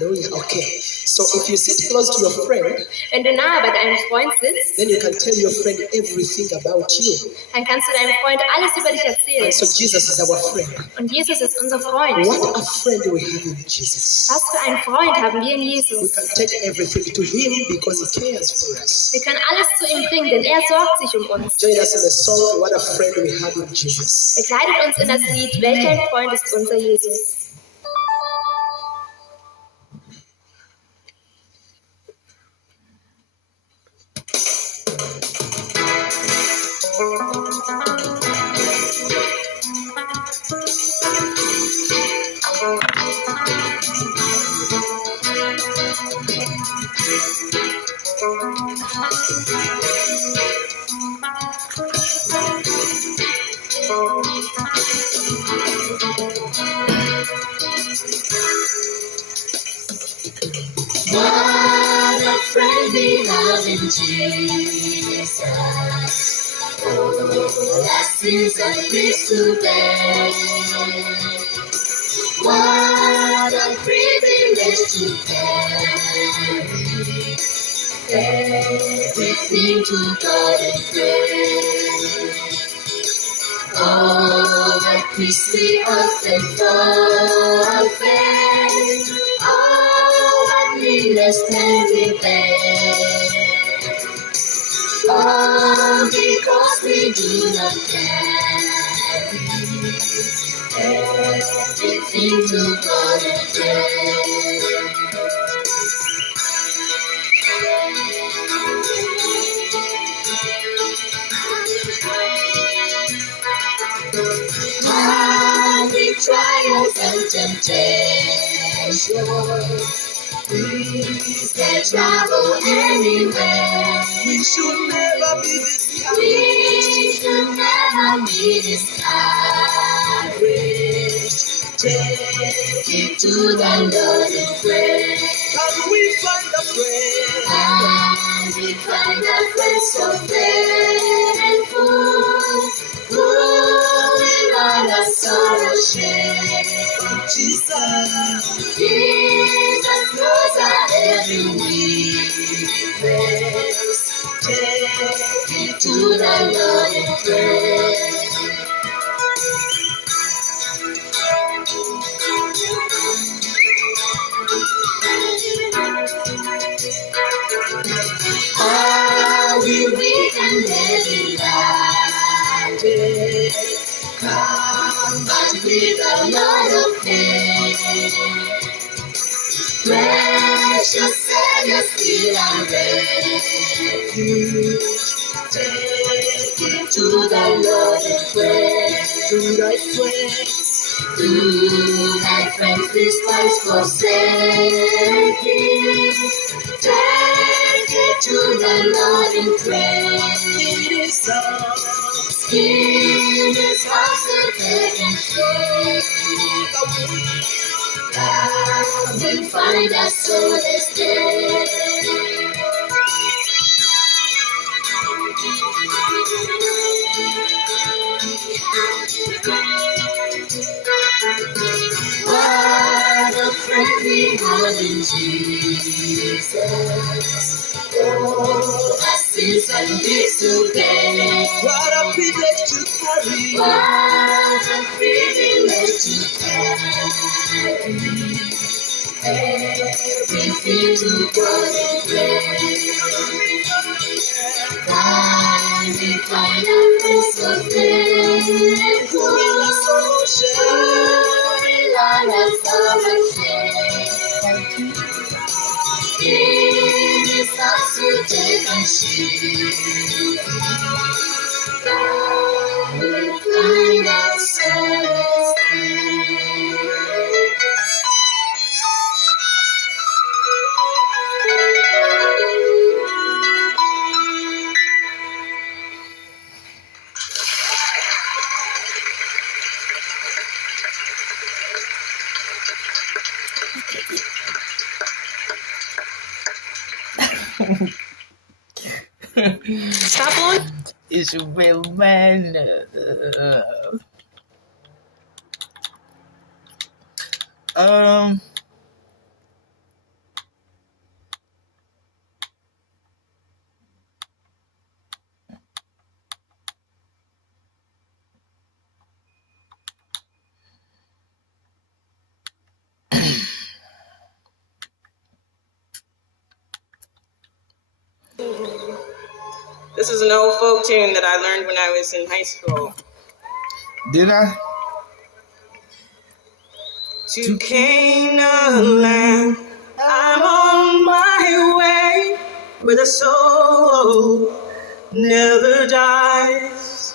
Hallelujah. Okay. So if you sit close to your friend, Wenn du nahe bei deinem Freund sitzt, then you can tell your friend everything about you. dann kannst du deinem Freund alles über dich erzählen. And so Jesus is our friend. Und Jesus ist unser Freund. What a friend we have in Jesus. Was für einen Freund haben wir in We Jesus. can take everything to him because he cares for us. Wir können alles zu ihm bringen, denn er sorgt sich um uns. Join us in the song, What a Friend We Have in Jesus. Begleitet uns in das Lied, welch ein Freund ist unser Jesus. What a friend we have in Jesus. Oh, our sins and griefs to bear. What a privilege to carry everything to God in prayer. Oh, my peace we often forfeit. Oh, what needless can we bear? Oh, because we do not carry everything to God in prayer. Mighty trials and temptations, please can travel anywhere. We should never be discouraged. We should never be discouraged. Take it to the Lord in prayer. Can we find a friend? And we find a friend so faithful, who will not us sorrow share. Jesus. Jesus knows our every weakness. Take it to the Lord in prayer. Are we weak and heavy laden? Come but with the Lord of faith. Precious Savior, still our refuge. Take it to the Lord in prayer. To thy friends. To thy friends, despise forsake him. Take it to the Lord in prayer. It is us. In his house to take and share. God will find us so this day. What a friend we have in Jesus. Oh, our sins and griefs to bear. What a privilege to carry. What a privilege to carry everything to God in prayer. And we find a place of faith. Who will us all share? In his house to take and share. God will find us solace there. Stop on. Is a real man. This is an old folk tune that I learned when I was in high school. Did I? To Canaan land, I'm on my way, where the soul never dies.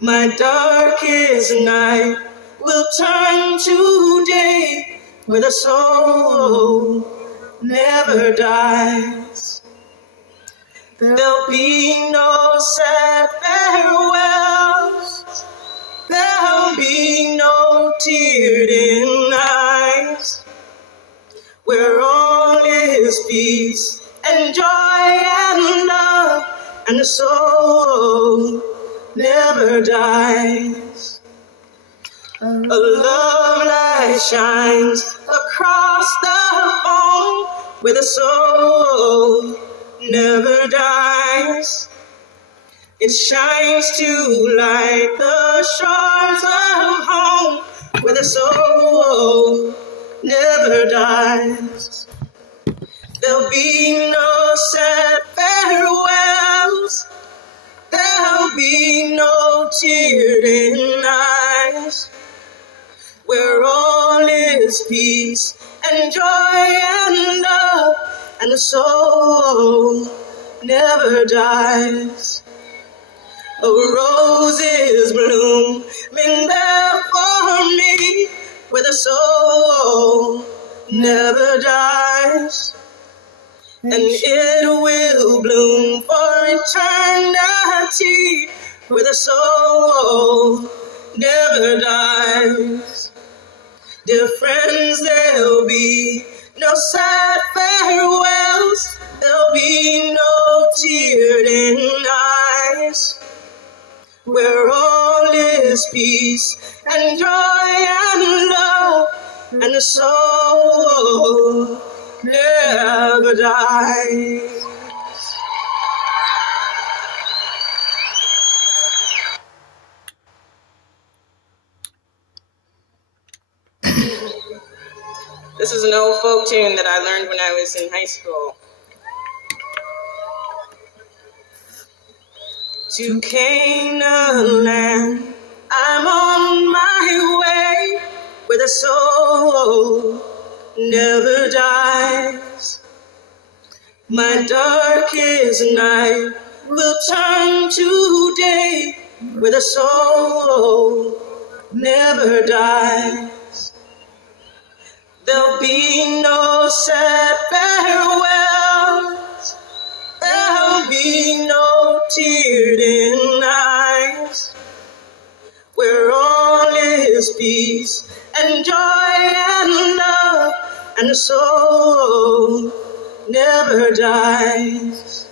My darkest night will turn to day, where the soul never dies. There'll be no sad farewells. There'll be no tear-dim eyes, where all is peace and joy and love, and the soul never dies. A love light shines across the foam, where the soul never dies. It shines to light the shores of home, where the soul never dies. There'll be no sad farewells. There'll be no tear-dim eyes, where all is peace and joy and love, and the soul never dies. Roses blooming there for me, where the soul never dies. And it will bloom for eternity, where the soul never dies. Dear friends, there'll be no sad farewells. There'll be no tear-dim eyes, where all is peace and joy and love, and the soul never dies. This is an old folk tune that I learned when I was in high school. To Canaan land, I'm on my way, where the soul never dies. My darkest night will turn to day, where the soul never dies. There'll be no sad farewells. There'll be no tear-dim eyes, where all is peace and joy and love, and the soul never dies.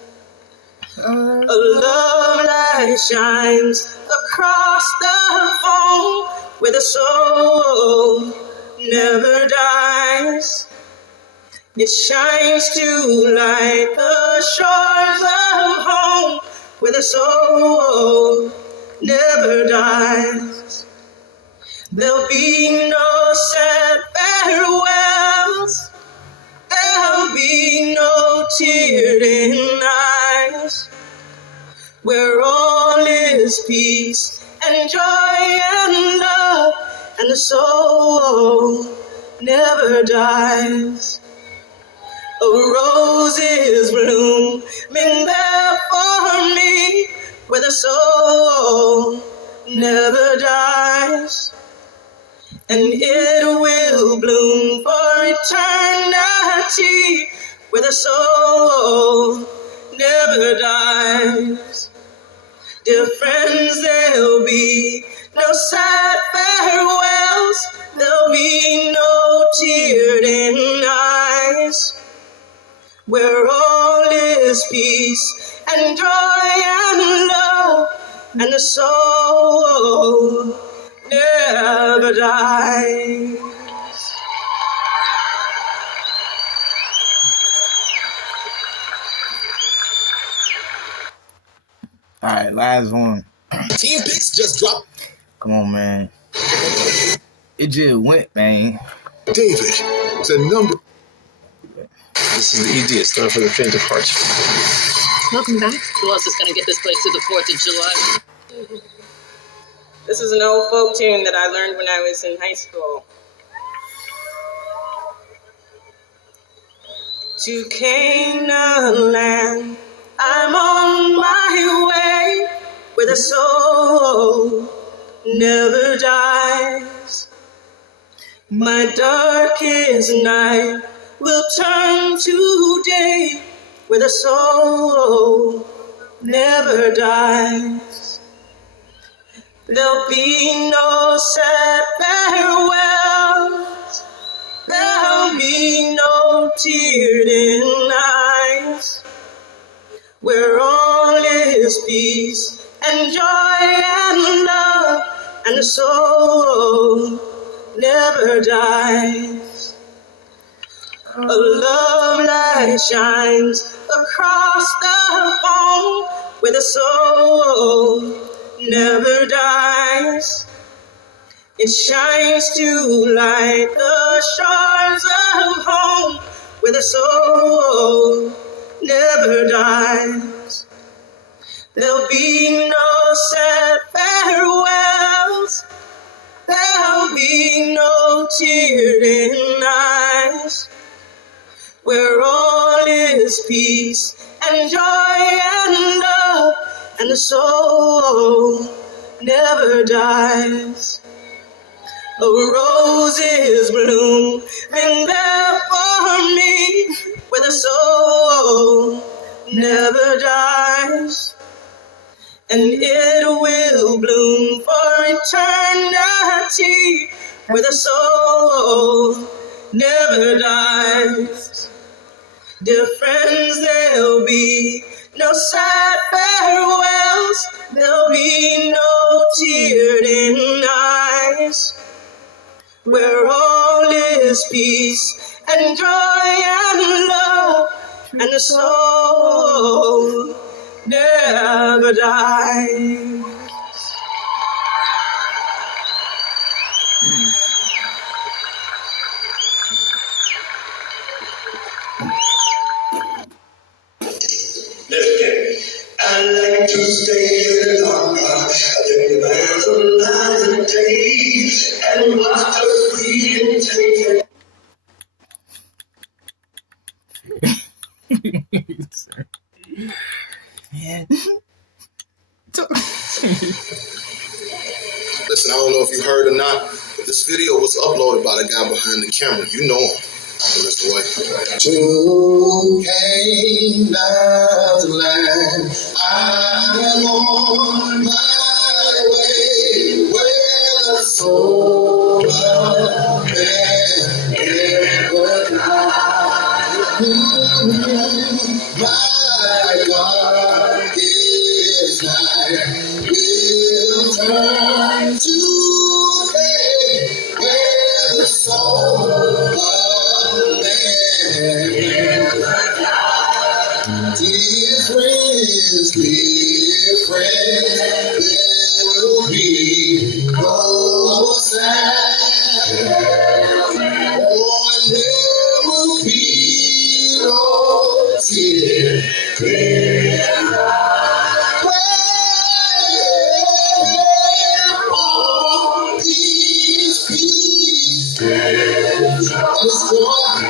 A love light shines across the foam, where the soul never dies. It shines to light the shores of home, where the soul never dies. There'll be no sad farewells. There'll be no tear-dim eyes, where all is peace and joy and love, and the soul never dies. Roses blooming there for me, where the soul never dies. And it will bloom for eternity, where the soul never dies. Dear friends, there'll be no sad farewells. There'll be no tear-dim eyes, where all is peace and joy and love, and the soul never dies. All right, last one. Team picks just dropped. Come on, man. It just went, man. David, the number. This is the ED. It's time for the faint of heart. Welcome back. Who else is going to get this place to the 4th of July? This is an old folk tune that I learned when I was in high school. To Canaan land, I'm on my way, where the soul never dies. My darkest night will turn to day, where the soul never dies. There'll be no sad farewells, there'll be no tear-dim eyes, where all is peace and joy and love, and the soul never dies. A love light shines across the foam, where the soul never dies. It shines to light the shores of home, where the soul never dies. There'll be no sad farewells, there'll be no tear-dim eyes, where all is peace and joy and love, and the soul never dies. Roses bloom and there for me, where the soul never dies. And it will bloom for eternity, where the soul never dies. Dear friends, there'll be no sad farewells, there'll be no tear-dim eyes, where all is peace and joy and love, and the soul never dies. I like to stay longer than there's a light of day, and watch the freedom take Listen, I don't know if you heard or not, but this video was uploaded by the guy behind the camera. You know him. Mr. White. To Canaan's land, I'm on my way, where the soul of man never dies. My God is nigh, will turn to day, where the soul of man never dies. Dear friends, there will be no sad, oh, there will be no tear. Peace, peace, and it's joy,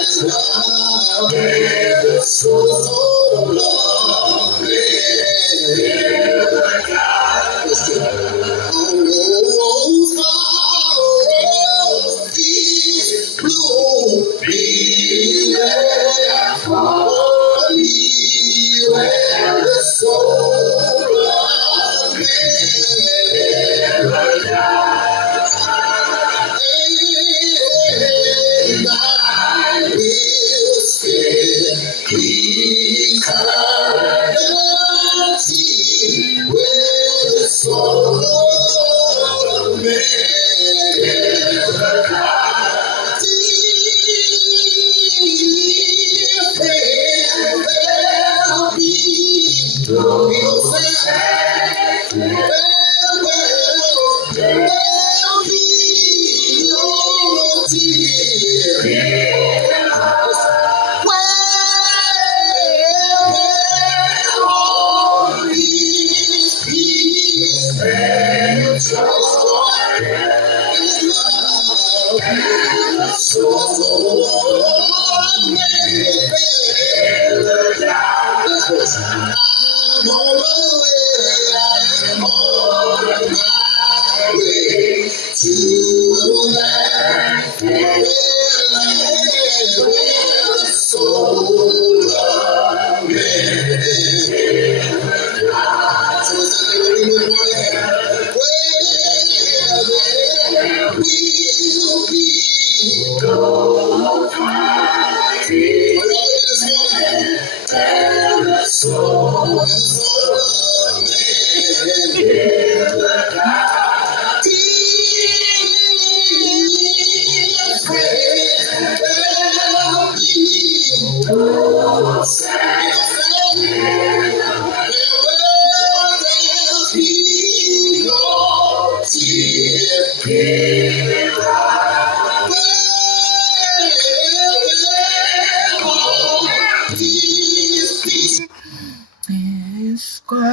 it's love, so long, peace, blue, be there for me, where the soul of man never dies. And I will spend eternity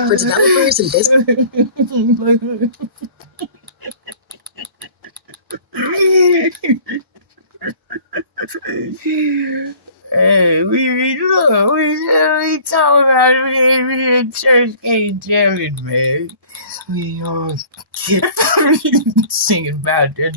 For developers and business. Hey, we talking about it. Church ain't telling, man. We all singing about it.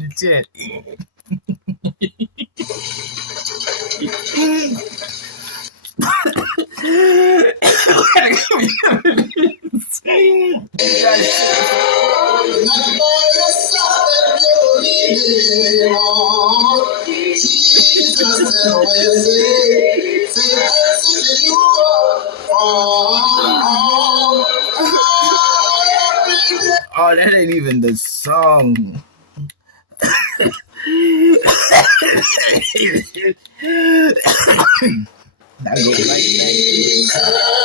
Oh, that ain't even the song. I go right back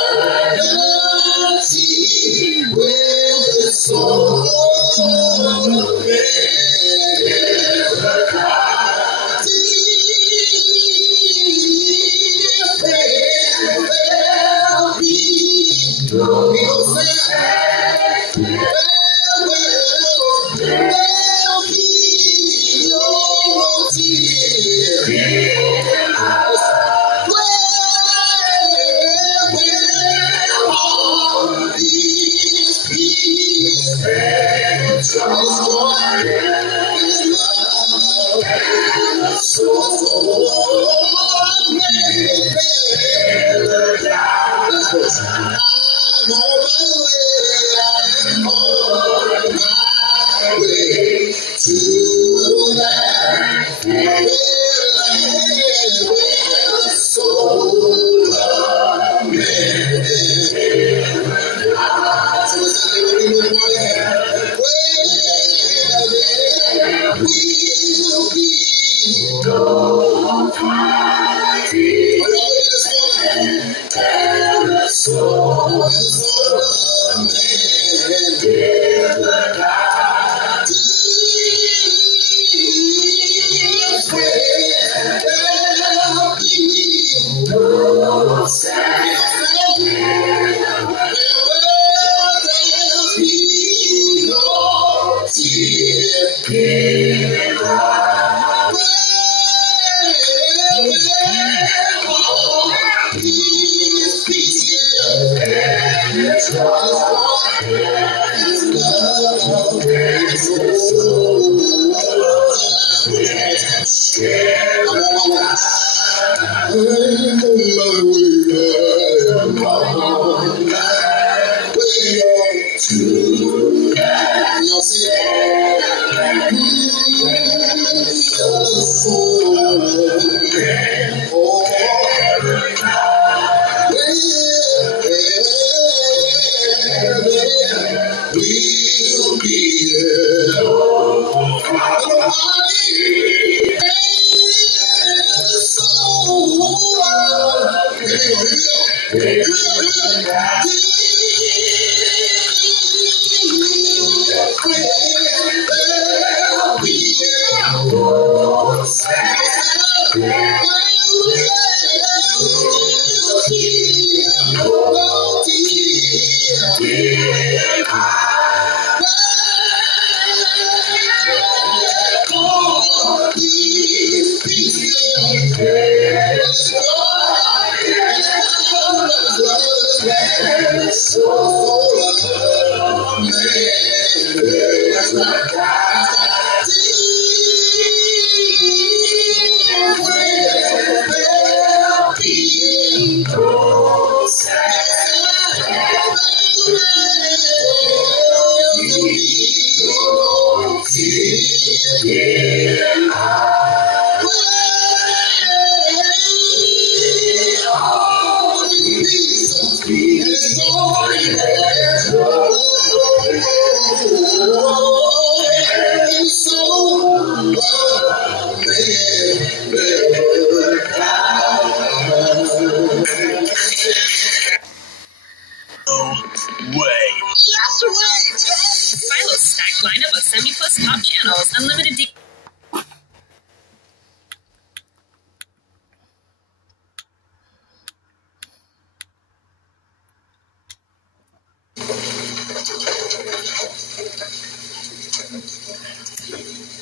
Philo's stacked lineup of semi-plus top channels, unlimited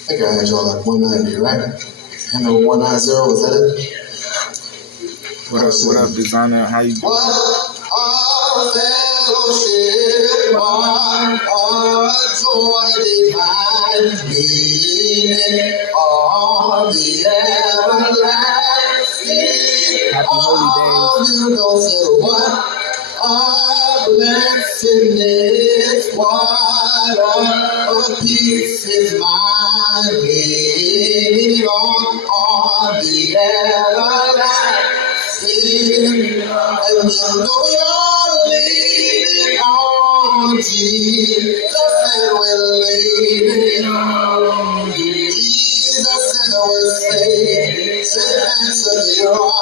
I think I had y'all like 190, right? I know 190, was that it? What up, designer? How you doing? What a fellowship, what a joy divine, leaning on the everlasting. Happy holy days. You know, say what a blessing is, what a peace is mine, leaning on the everlasting. And you know you're leaning on Jesus, and we're leaning on Jesus, and we're saying, answer your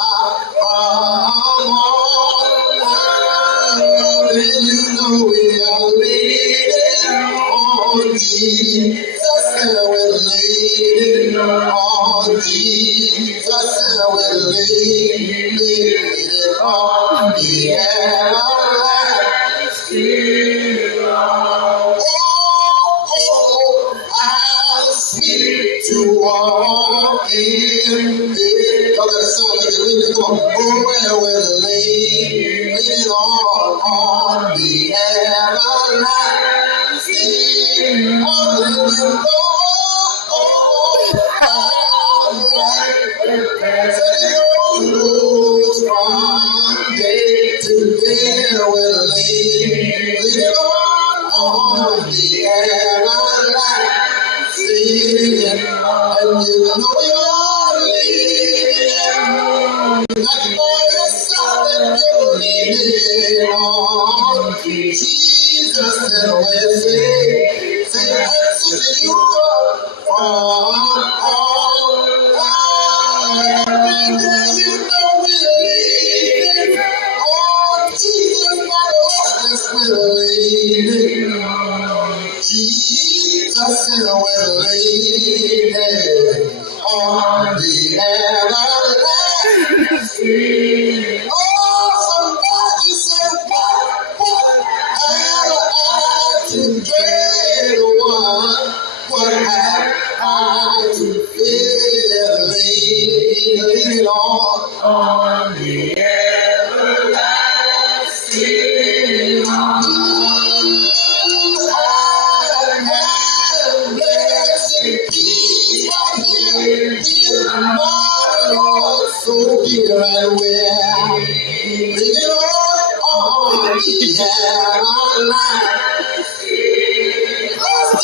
and you know we are leaning on Jesus, and we're leaning on Jesus, and we're leaning on the everlasting. Oh, how sweet to walk in it. Y'all gotta sound like you're leaning. Come on. Oh, where we're leaning on the everlasting. Hallelujah. From day to day, we're leaning on the everlasting, and you know you're leaning, not by yourself, and you're leaning on Jesus, and we're saying, answer to you from you know we're leaning on Jesus, my Lord, we're leaning Jesus, and we're leaning on the everlasting. Oh, somebody say, what have I to dread? What have I to fear? Leaning on the everlasting. So dear and well, leaning on the everlasting. Lost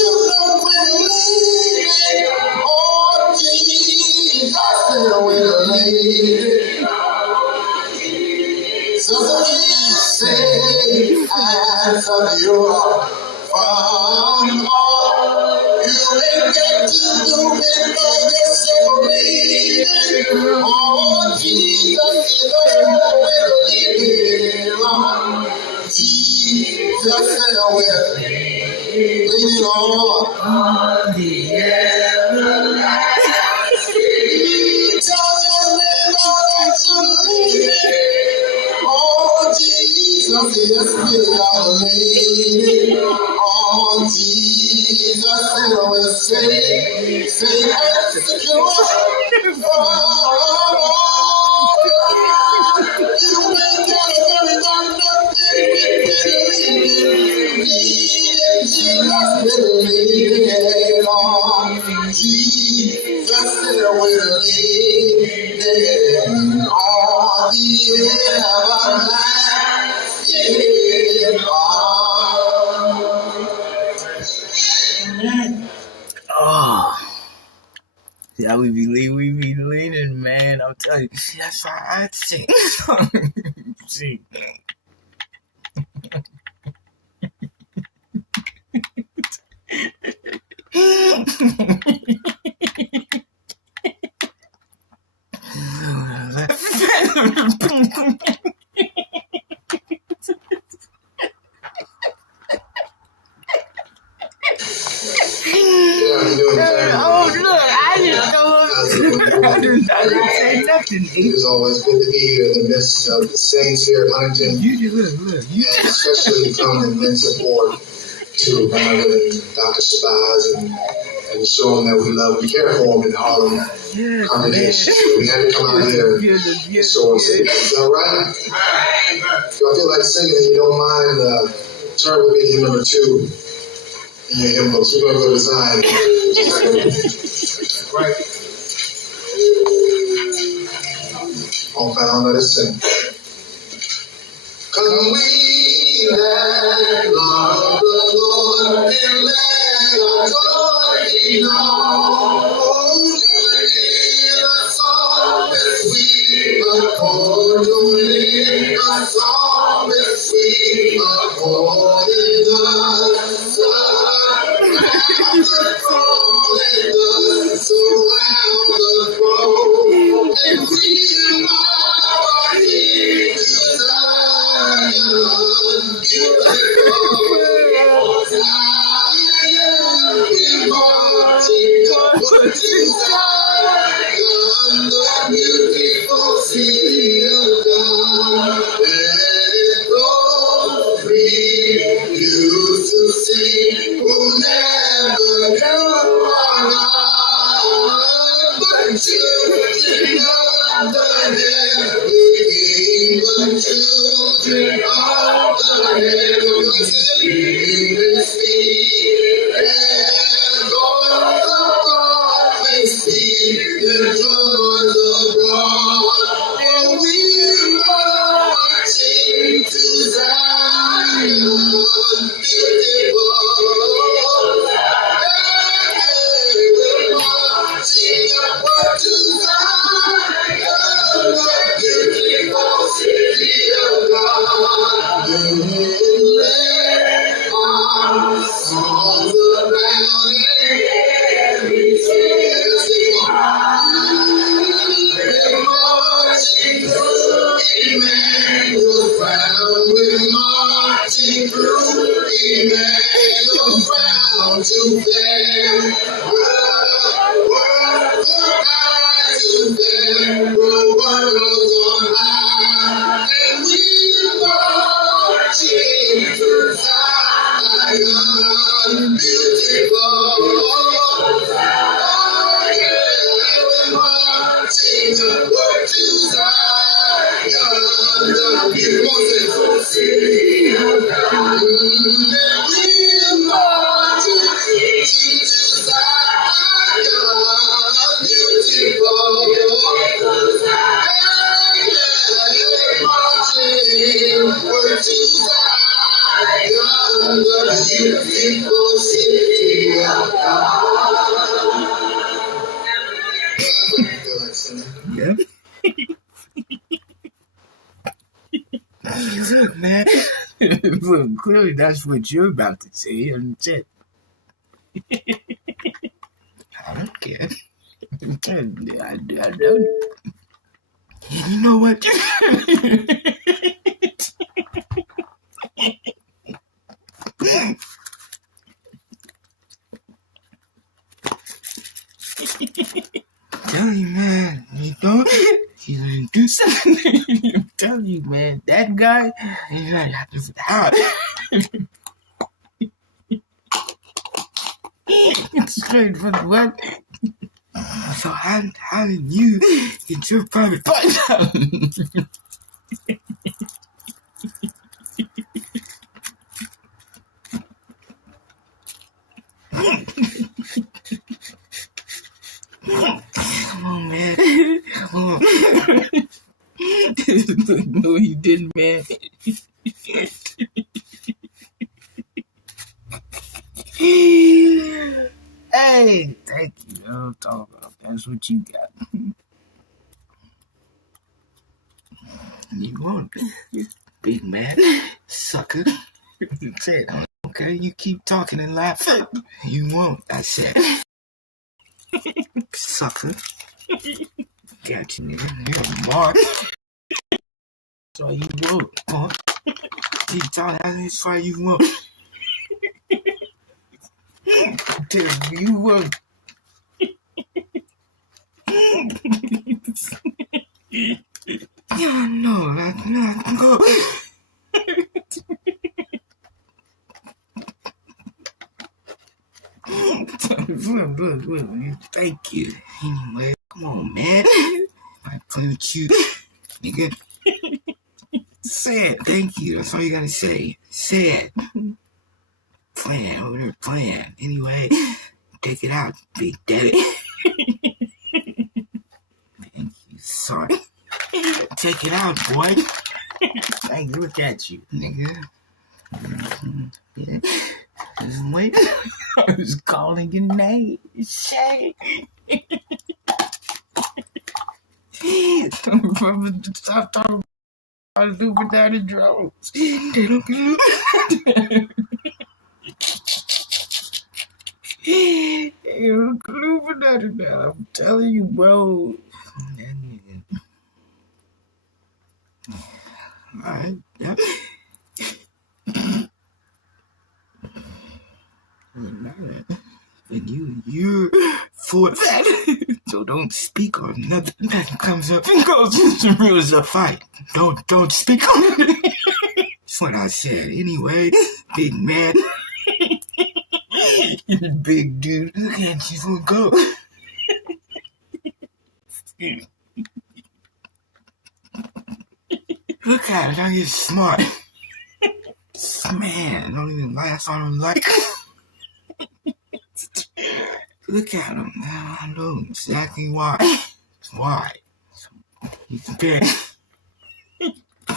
you know we're leaning on Jesus, and we're leaning. So we say, answer your from all. You ain't got to do it by yourself, leaning on Jesus, you know we're leaning on Jesus, and we're leaning on the everlasting. Tell your neighbor that you're leaning on Jesus, yes, we are leaning on Jesus, and we're saying, answer your you ain't gotta worry about nothing. We've been leaning Jesus, we're leaning on Jesus, and we're leaning on the everlasting arms. Amen. Oh. Yeah, we be leaning, man. I'm telling you. See, that's how I see. See. Oh, look, I didn't know. I didn't say nothing. It is always good to be here in the midst of the saints here at Huntington. Look. And especially come and lend support to Brandon and Dr. Shabazz and show them that we love and care for them in Harlem congregation. So we had to come out here and show us. Is that right? If y'all feel like singing and you don't mind, turn with me to hymn number 2 in your hymn books. We're going to go to Zion. Right. All found, let us sing. Come we that love the Lord and let our joy be known. Join in a song that's sweet, join in a song that's sweet, according the surround the throne, and we are King Zion, beautiful Zion, we marching upward to Zion, the beautiful city of God. And glory used to sing, who never knew our God, but children of the heavenly kingdom, children of the heavenly speak, and Lord of God may speak their joys abroad. And we are marching to Zion, beautiful. We're marching upward to Zion, the beautiful city of God. Let our songs around every city. We're marching through Emmanuel's crown. We're marching through Emmanuel's crown to bear word for eyes to bear the world on high. And we marching through Zion, beautiful. Oh, yeah, we're marching upward to Zion, the beautiful city of God. And we marching to Zion, beautiful. We're marching upward to Zion, the beautiful city of God. Yeah. Look, man. Look, clearly that's what you're about to say, and that's it. I don't care. I don't. You know what? Tell you, man, you know, he's gonna do something. I'm telling you, man, that guy, he's gonna have to stop. It's straight from the web. So how did you get your private part? Come on, man. Come on. No, you didn't, man. Hey, thank you. I'll talk about that's what You won't, you big man, sucker. Said, okay, you keep talking and laughing. You won't, I said. Sucker. Got you, nigga. You're a mark. That's why you won't, huh? Keep talking, that's why you won't. Tell you won't. Yeah, no, not go. Thank you. Anyway, come on, man. I play with you, nigga. Say it. Thank you. That's all you gotta say. Say it. Playing over there, playing. Anyway, take it out, Big Daddy. Thank you. Sorry. Take it out, boy. Hey, look at you, nigga. Yeah. Just wait. I was calling your name. Shay. Stop talking about Illuminati drones. They don't get Illuminati now. I'm telling you, bro. Alright, yeah. And you're for that. So don't speak on nothing that comes up and goes into real as a fight. Don't speak on it. That's what I said. Anyway, big man. You big dude. Look at you go. Look at it. Now you're smart. Man, don't even laugh on him like. Look at him. Now I know exactly why. Why? He's bad.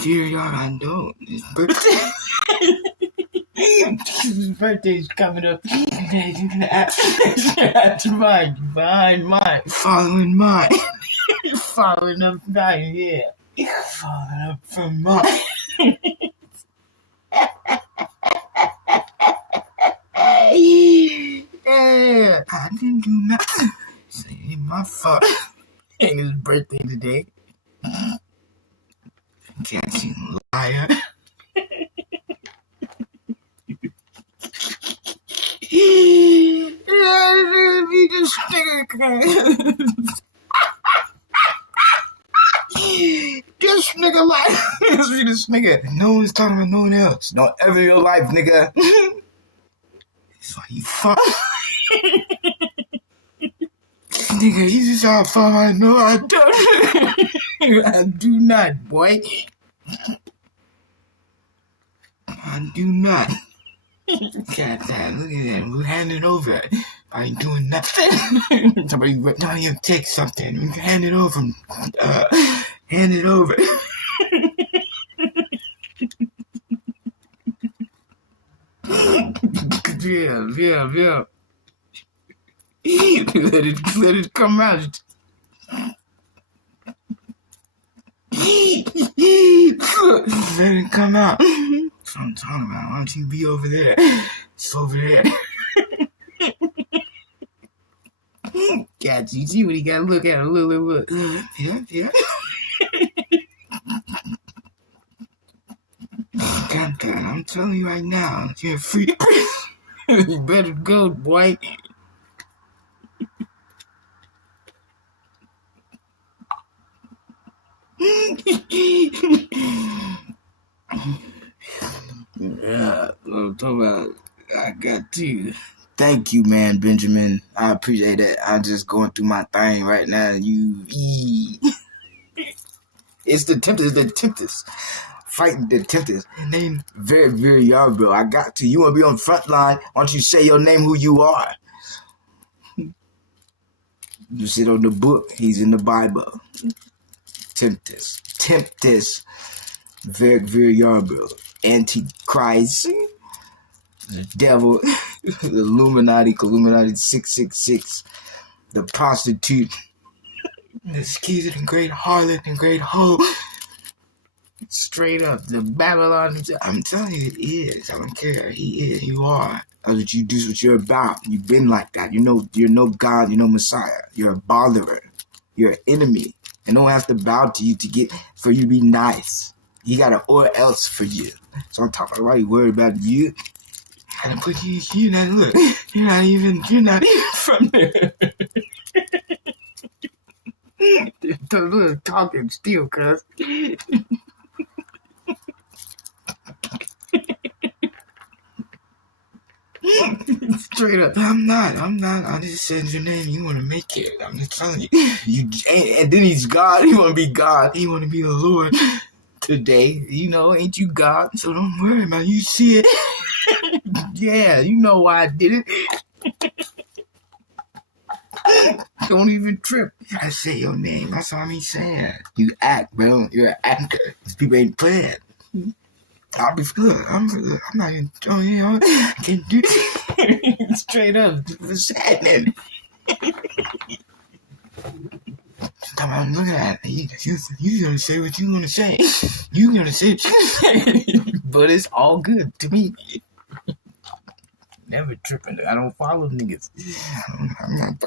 Dear God, I know. His birthday. His birthday's coming up. You're gonna have to mine. Behind mine. Following mine. Following up mine, yeah. Following up from mine. Yeah, I didn't do nothing. It ain't my fault. Ain't his birthday today. Can't you liar? Be this nigga. This nigga liar. Be this nigga. No one's talking about no one else. Don't ever in your life, nigga. That's why you fuck. Nigga, you just how far I know I don't. I do not, boy. I do not. God damn, look at that. We're handing over. I ain't doing nothing. Somebody wrote down here, take something. Hand it over. Hand it over. Yeah. Let it come out. Let it come out. That's what I'm talking about. Why don't you be over there? It's over there. Got you. See what he got? Look at him. Look. Yeah. God, I'm telling you right now, you're free. You better go, boy. Yeah, I'm talking about. I got to. Thank you, man, Benjamin. I appreciate it. I'm just going through my thing right now. It's the Tempest. Fighting the Tempest. Name very, very young, bro. I got to. You want to be on the front line? Why don't you say your name, who you are? You sit on the book. He's in the Bible. Tempest. Very, very young, bro. Antichrist. The devil. The Illuminati 666. The prostitute. This accuser and great harlot and great hoe. Straight up, the Babylon. I'm telling you, it is. I don't care. He is. You are. That's what you do. What you're about. You've been like that. You're no God. You're no Messiah. You're a botherer. You're an enemy. And no one has to bow to you for you to be nice. He got an or else for you. So I'm talking about why you worried about you. And put you're not even from there. Look, talking still, cuz. Straight up, I'm not. I just said your name. You want to make it. I'm just telling you. And then he's God. He want to be God. He want to be the Lord today. Ain't you God? So don't worry about it. You see it. Yeah, you know why I did it. Don't even trip. I say your name. That's all I'm saying. You act, bro. You're an actor. These people ain't playing. I'll be good. I'm not even. I can't do it. Straight up. It's saddening. I'm looking at it. You gonna say what you gonna say. You gonna say what you say. But it's all good to me. Never tripping. I don't follow niggas. I'm not.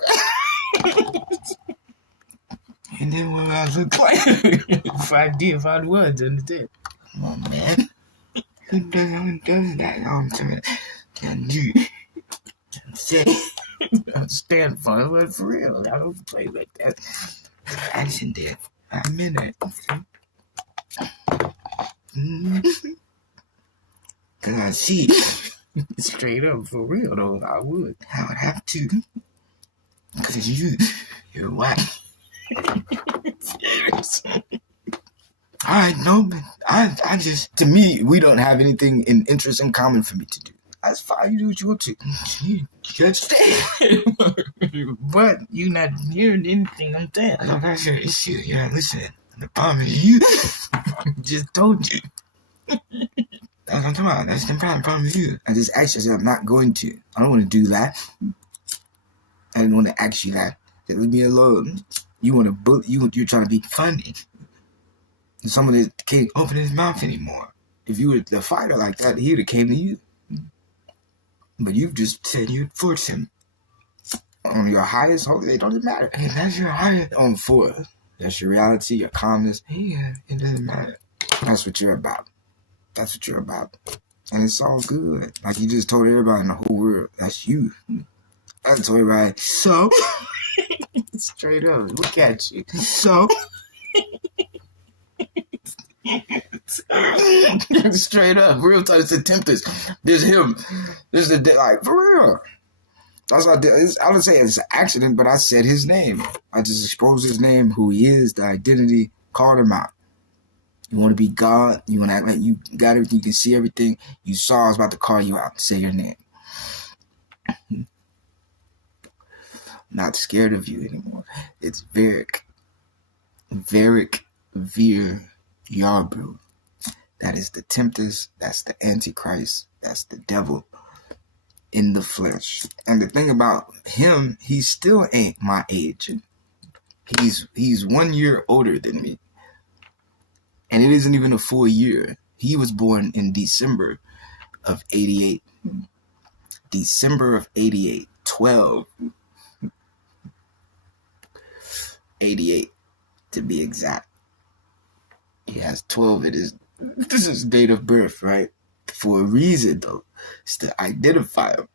And then what I look like, if I was, understand? Come on, man. Who does that? I'm saying, can you say, I stand for it, but for real, I don't play like that. Action there. I'm in it. Cause I see straight up for real though, I would have to. Cause you're whack. Alright, no, but I just, to me, we don't have anything in interest in common for me to do. That's fine, you do what you want to. You just stay. But you're not hearing anything I'm saying. That's your issue. You're not listening. The problem is you. Just told you. That's what I'm talking about. That's the problem. The problem is you. I just asked you, I'm not going to. I don't want to do that. I didn't want to ask you that. Just leave me alone. You want to bully. You're trying to be funny. Someone that can't open his mouth anymore. If you were the fighter like that, he would have came to you. But you've just said you'd force him. On your highest hope, it doesn't matter. Hey, that's your highest on 4. That's your reality, your calmness. Yeah, it doesn't matter. That's what you're about. That's what you're about. And it's all good. Like you just told everybody in the whole world, that's you. I told everybody, so? Straight up, look at you. So? Straight up, real time. It's a tempest. There's him. There's the like for real. That's what I did. I don't say it's an accident, but I said his name. I just exposed his name, who he is, the identity, called him out. You want to be God. You want to act like you got everything. You can see everything. You saw I was about to call you out and say your name. Not scared of you anymore. It's Varric Veer Yarbrough. That is the tempest. That's the Antichrist. That's the devil in the flesh. And the thing about him, he still ain't my age. He's 1 year older than me. And it isn't even a full year. He was born in December of 88. December of 88. 88 to be exact. He has 12. This is his date of birth, right? For a reason, though. It's to identify him.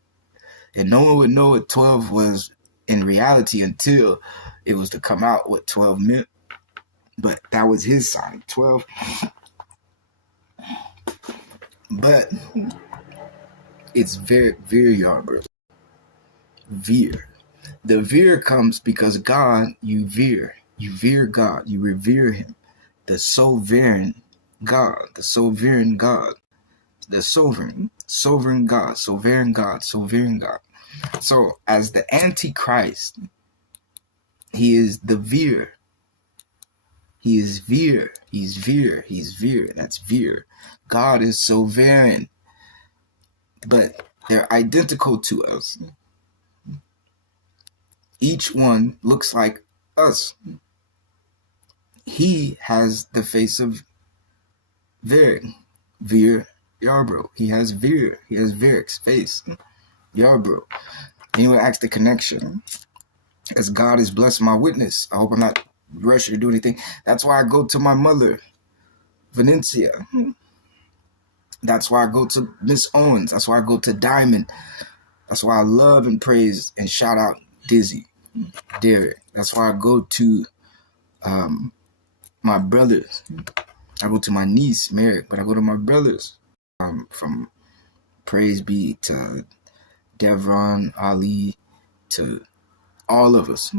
And no one would know what 12 was in reality until it was to come out what 12 meant. But that was his sign, 12. But it's Veer Yarbrough. Veer. The veer comes because God, you veer. You veer God. You revere him. The sovereign God. The sovereign God. The sovereign God. Sovereign God. Sovereign God. So as the Antichrist, he is the veer. He is veer. He's veer. He's veer. That's veer. God is sovereign. But they're identical to us. Each one looks like us. he has the face of Vir Yarbrough. He has Viric's face, Yarbrough. And he would ask the connection. As God has blessed my witness. I hope I'm not rushing to do anything. That's why I go to my mother, Venetia. That's why I go to Miss Owens. That's why I go to Diamond. That's why I love and praise and shout out Dizzy, Derek. That's why I go to my brothers. I go to my niece, Merrick, but I go to my brothers. From Praise Be to Devron, Ali, to all of us.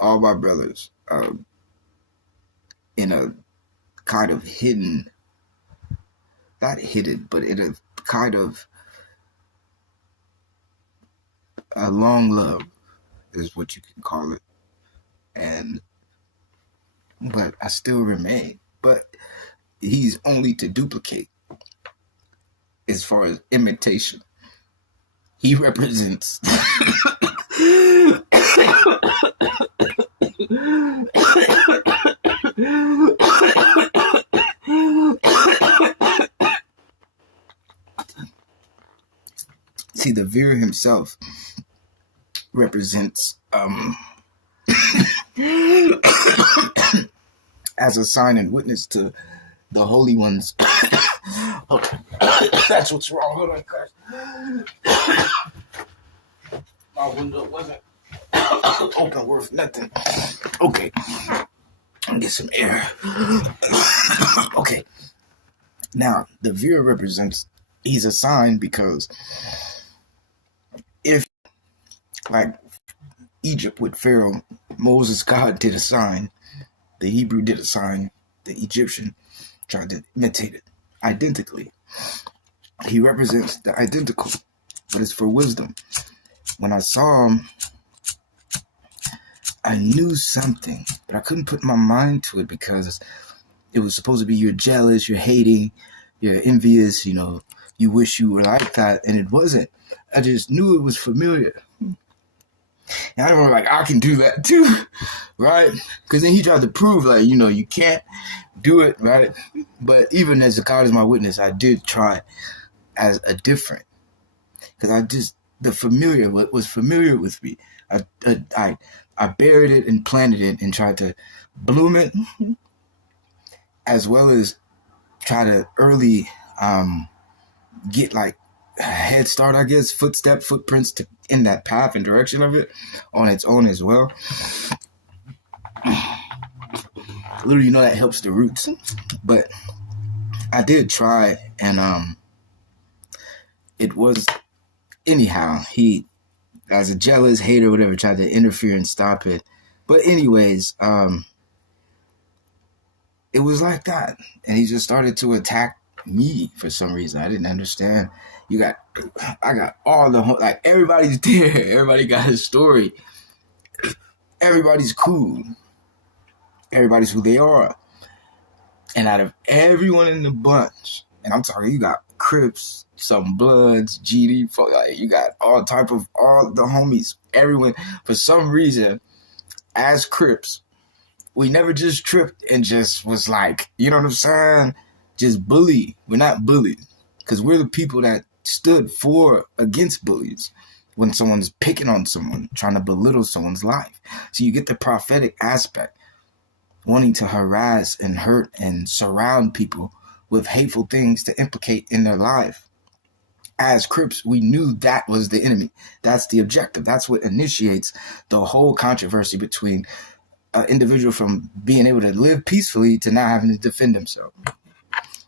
All my brothers in a kind of hidden, not hidden, but in a kind of a long love is what you can call it. But I still remain. But he's only to duplicate as far as imitation. He represents see, the Vir himself represents as a sign and witness to the holy ones. That's what's wrong. Hold on, guys. My window wasn't open worth nothing. Okay. I'll get some air. Okay. Now, the Vir represents, he's a sign because if, like Egypt with Pharaoh, Moses, God did a sign, the Hebrew did a sign, the Egyptian tried to imitate it identically. He represents the identical, but it's for wisdom. When I saw him, I knew something, but I couldn't put my mind to it because it was supposed to be you're jealous, you're hating, you're envious, you wish you were like that, and it wasn't. I just knew it was familiar. And I remember, like, I can do that too, right? Because then he tried to prove, like, you can't do it, right? But even as God is my witness, I did try as a different. Because the familiar, what was familiar with me, I buried it and planted it and tried to bloom it, as well as try to early get, like, a head start, I guess, footprints in that path and direction of it on its own as well. Literally, that helps the roots. But I did try, and it was, anyhow, he, as a jealous hater or whatever, tried to interfere and stop it. But anyways, it was like that. And he just started to attack me for some reason. I didn't understand. I got all like, everybody's there. Everybody got a story. Everybody's cool. Everybody's who they are. And out of everyone in the bunch, and I'm talking, you got Crips, some Bloods, GD, like, you got all the homies, everyone. For some reason, as Crips, we never just tripped and just was like, you know what I'm saying? Just bully. We're not bullies. Because we're the people that stood against bullies when someone's picking on someone, trying to belittle someone's life. So you get the prophetic aspect, wanting to harass and hurt and surround people with hateful things to implicate in their life. As Crips, we knew that was the enemy. That's the objective. That's what initiates the whole controversy between an individual from being able to live peacefully to now having to defend himself.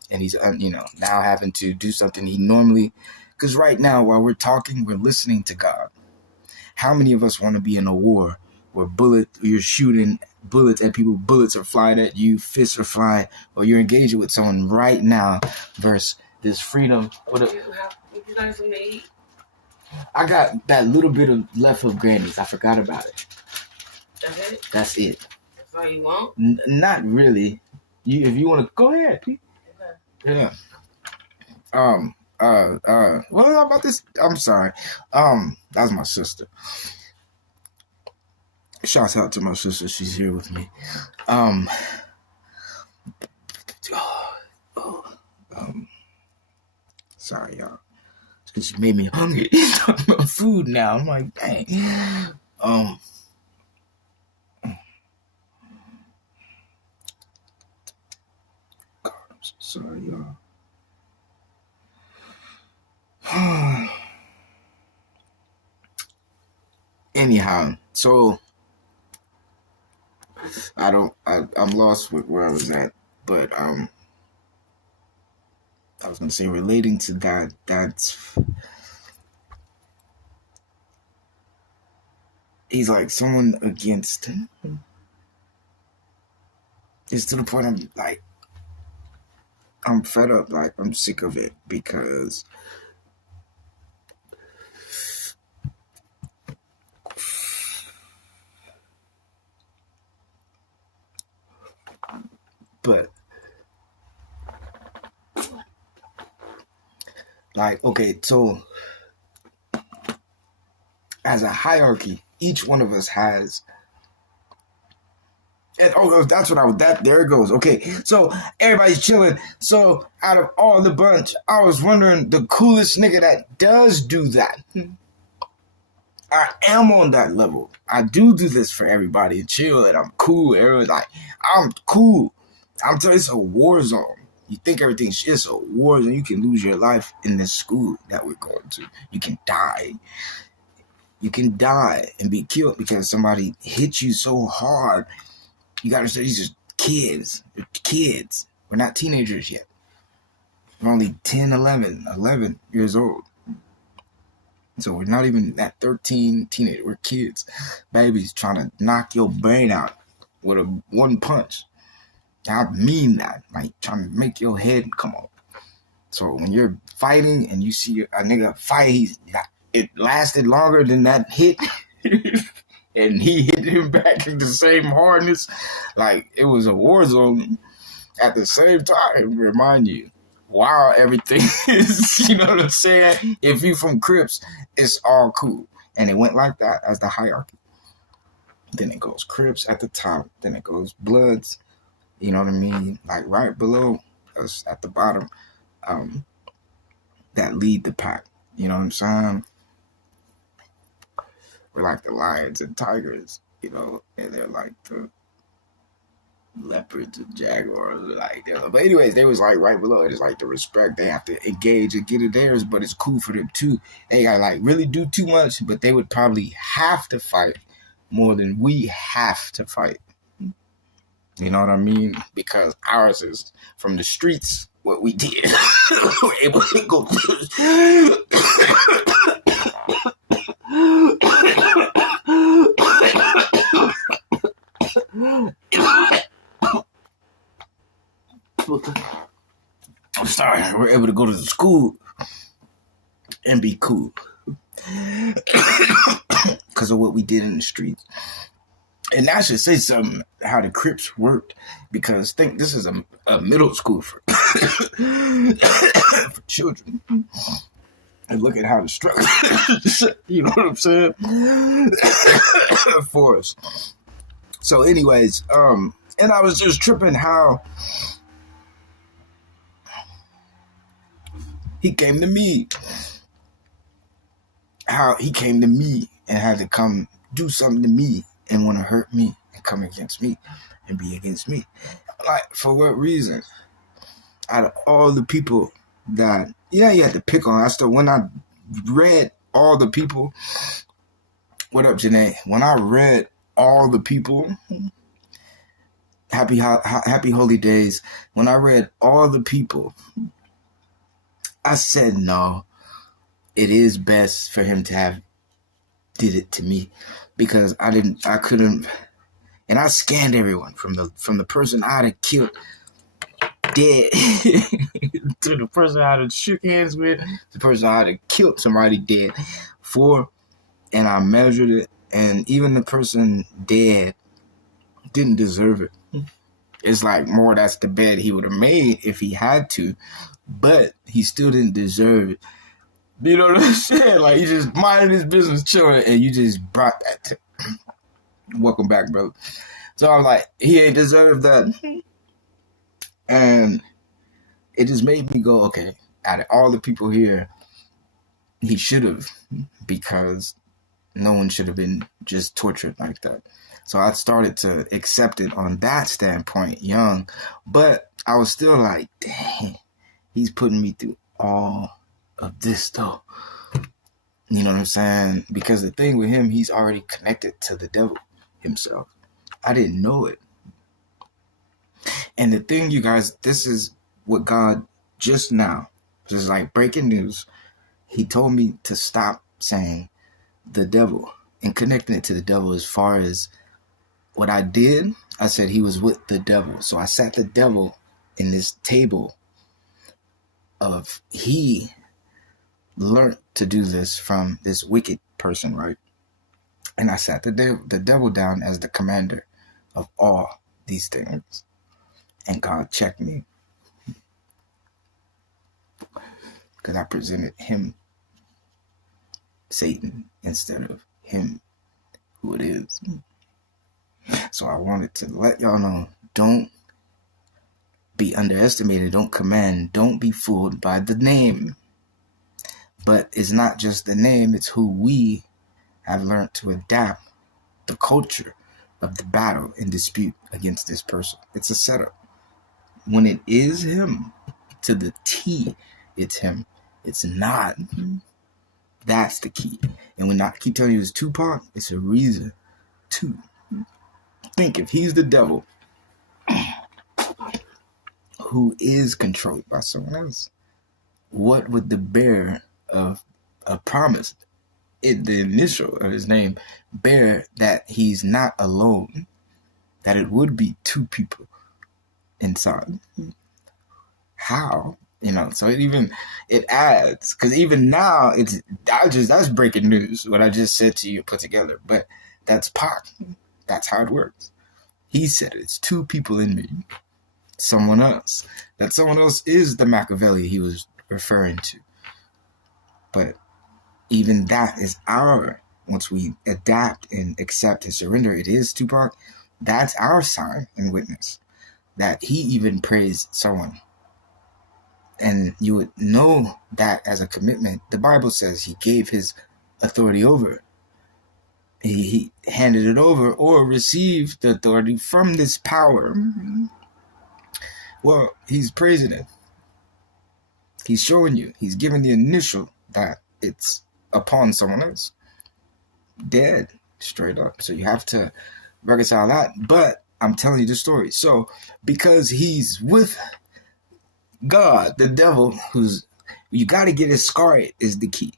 And he's, now having to do something he normally, because right now, while we're talking, we're listening to God. How many of us want to be in a war where you're shooting bullets at people, bullets are flying at you, fists are flying, or you're engaging with someone right now versus this freedom? What you guys made? I got that little bit of left of Granny's. I forgot about it. That's it? That's it. That's all you want? Not really. If you want to, go ahead, Pete. Yeah. Well, about this, I'm sorry. That was my sister. Shouts out to my sister. She's here with me. Sorry, y'all. It's because she made me hungry. Talking about food now. I'm like, dang. God, I'm so sorry, y'all. Anyhow, so I'm lost with where I was at, but I was gonna say relating to that's he's like someone against him. It's to the point I'm like, I'm fed up, like I'm sick of it because but like, okay, so as a hierarchy, each one of us has, and that's what there it goes. Okay, so everybody's chilling. So out of all the bunch, I was wondering the coolest nigga that does do that. I am on that level. I do this for everybody and chill, and I'm cool. Everyone's like, I'm cool. I'm telling you, it's a war zone. You think everything's just a war zone. You can lose your life in this school that we're going to. You can die. You can die and be killed because somebody hit you so hard. You got to say these are kids. They're kids. We're not teenagers yet. We're only 10, 11 years old. So we're not even at 13 teenagers. We're kids. Babies trying to knock your brain out with one punch. I mean that. Like trying to make your head come off. So when you're fighting and you see a nigga fight, it lasted longer than that hit. And he hit him back in the same hardness. Like it was a war zone at the same time. Remind you. Wow, everything is, you know what I'm saying? If you from Crips, it's all cool. And it went like that as the hierarchy. Then it goes Crips at the top. Then it goes Bloods. You know what I mean? Like right below us at the bottom, that lead the pack. You know what I'm saying? We're like the lions and tigers, you know, and they're like the leopards and jaguars. But anyways, they was like right below it. It's like the respect. They have to engage and get it theirs, but it's cool for them too. They gotta like really do too much, but they would probably have to fight more than we have to fight. You know what I mean? Because ours is from the streets, what we did. We're able to go I'm sorry, we're able to go to the school and be cool. Because of what we did in the streets. And I should say something how the Crips worked, because think this is a middle school for for children. And look at how the struggle, you know what I'm saying, for us. So, anyways, and I was just tripping how he came to me. How he came to me and had to come do something to me and want to hurt me and come against me and be against me. Like, for what reason? Out of all the people that, you had to pick on. When I read all the people, what up, Janae? When I read all the people, happy holy days, when I read all the people, I said, no, it is best for him to have did it to me, because I couldn't, and I scanned everyone from the person I'd have killed dead to the person I'd have shook hands with, the person I'd have killed somebody dead for, and I measured it, and even the person dead didn't deserve it. It's like more that's the bed he would have made if he had to, but he still didn't deserve it. You know what I'm saying? Like, he just minded his business chilling, and you just brought that to him. Welcome back, bro. So I'm like, he ain't deserved that. And it just made me go, okay, out of all the people here, he should have, because no one should have been just tortured like that. So I started to accept it on that standpoint young, but I was still like, dang, he's putting me through all of this though. You know what I'm saying? Because the thing with him, he's already connected to the devil himself. I didn't know it. And the thing, you guys, this is what God just now, just like breaking news, he told me to stop saying the devil and connecting it to the devil. As far as what I did, I said he was with the devil. So I sat the devil in this table of he learned to do this from this wicked person, right? And I sat the devil down as the commander of all these things. And God checked me. Because I presented him, Satan, instead of him, who it is. So I wanted to let y'all know, don't be underestimated, don't command, don't be fooled by the name. But it's not just the name, it's who we have learned to adapt the culture of the battle and dispute against this person. It's a setup. When it is him, to the T, it's him. It's not. That's the key. And when I keep telling you it's Tupac, it's a reason to think if he's the devil who is controlled by someone else, what would the bearer of a promise, the initial of his name, bear that he's not alone, that it would be two people inside? How? You know, so it adds, because even now that's breaking news, what I just said to you put together, but that's Pac. That's how it works. He said it's two people in me, someone else. That someone else is the Machiavelli he was referring to. But even that is once we adapt and accept and surrender, it is Tupac, that's our sign and witness that he even praised someone. And you would know that as a commitment. The Bible says he gave his authority over. He handed it over or received the authority from this power. Well, he's praising it. He's showing you. He's giving the initial that it's upon someone else. Dead, straight up. So you have to reconcile that. But I'm telling you the story. So because he's with God, the devil, you got to get Iscariot is the key.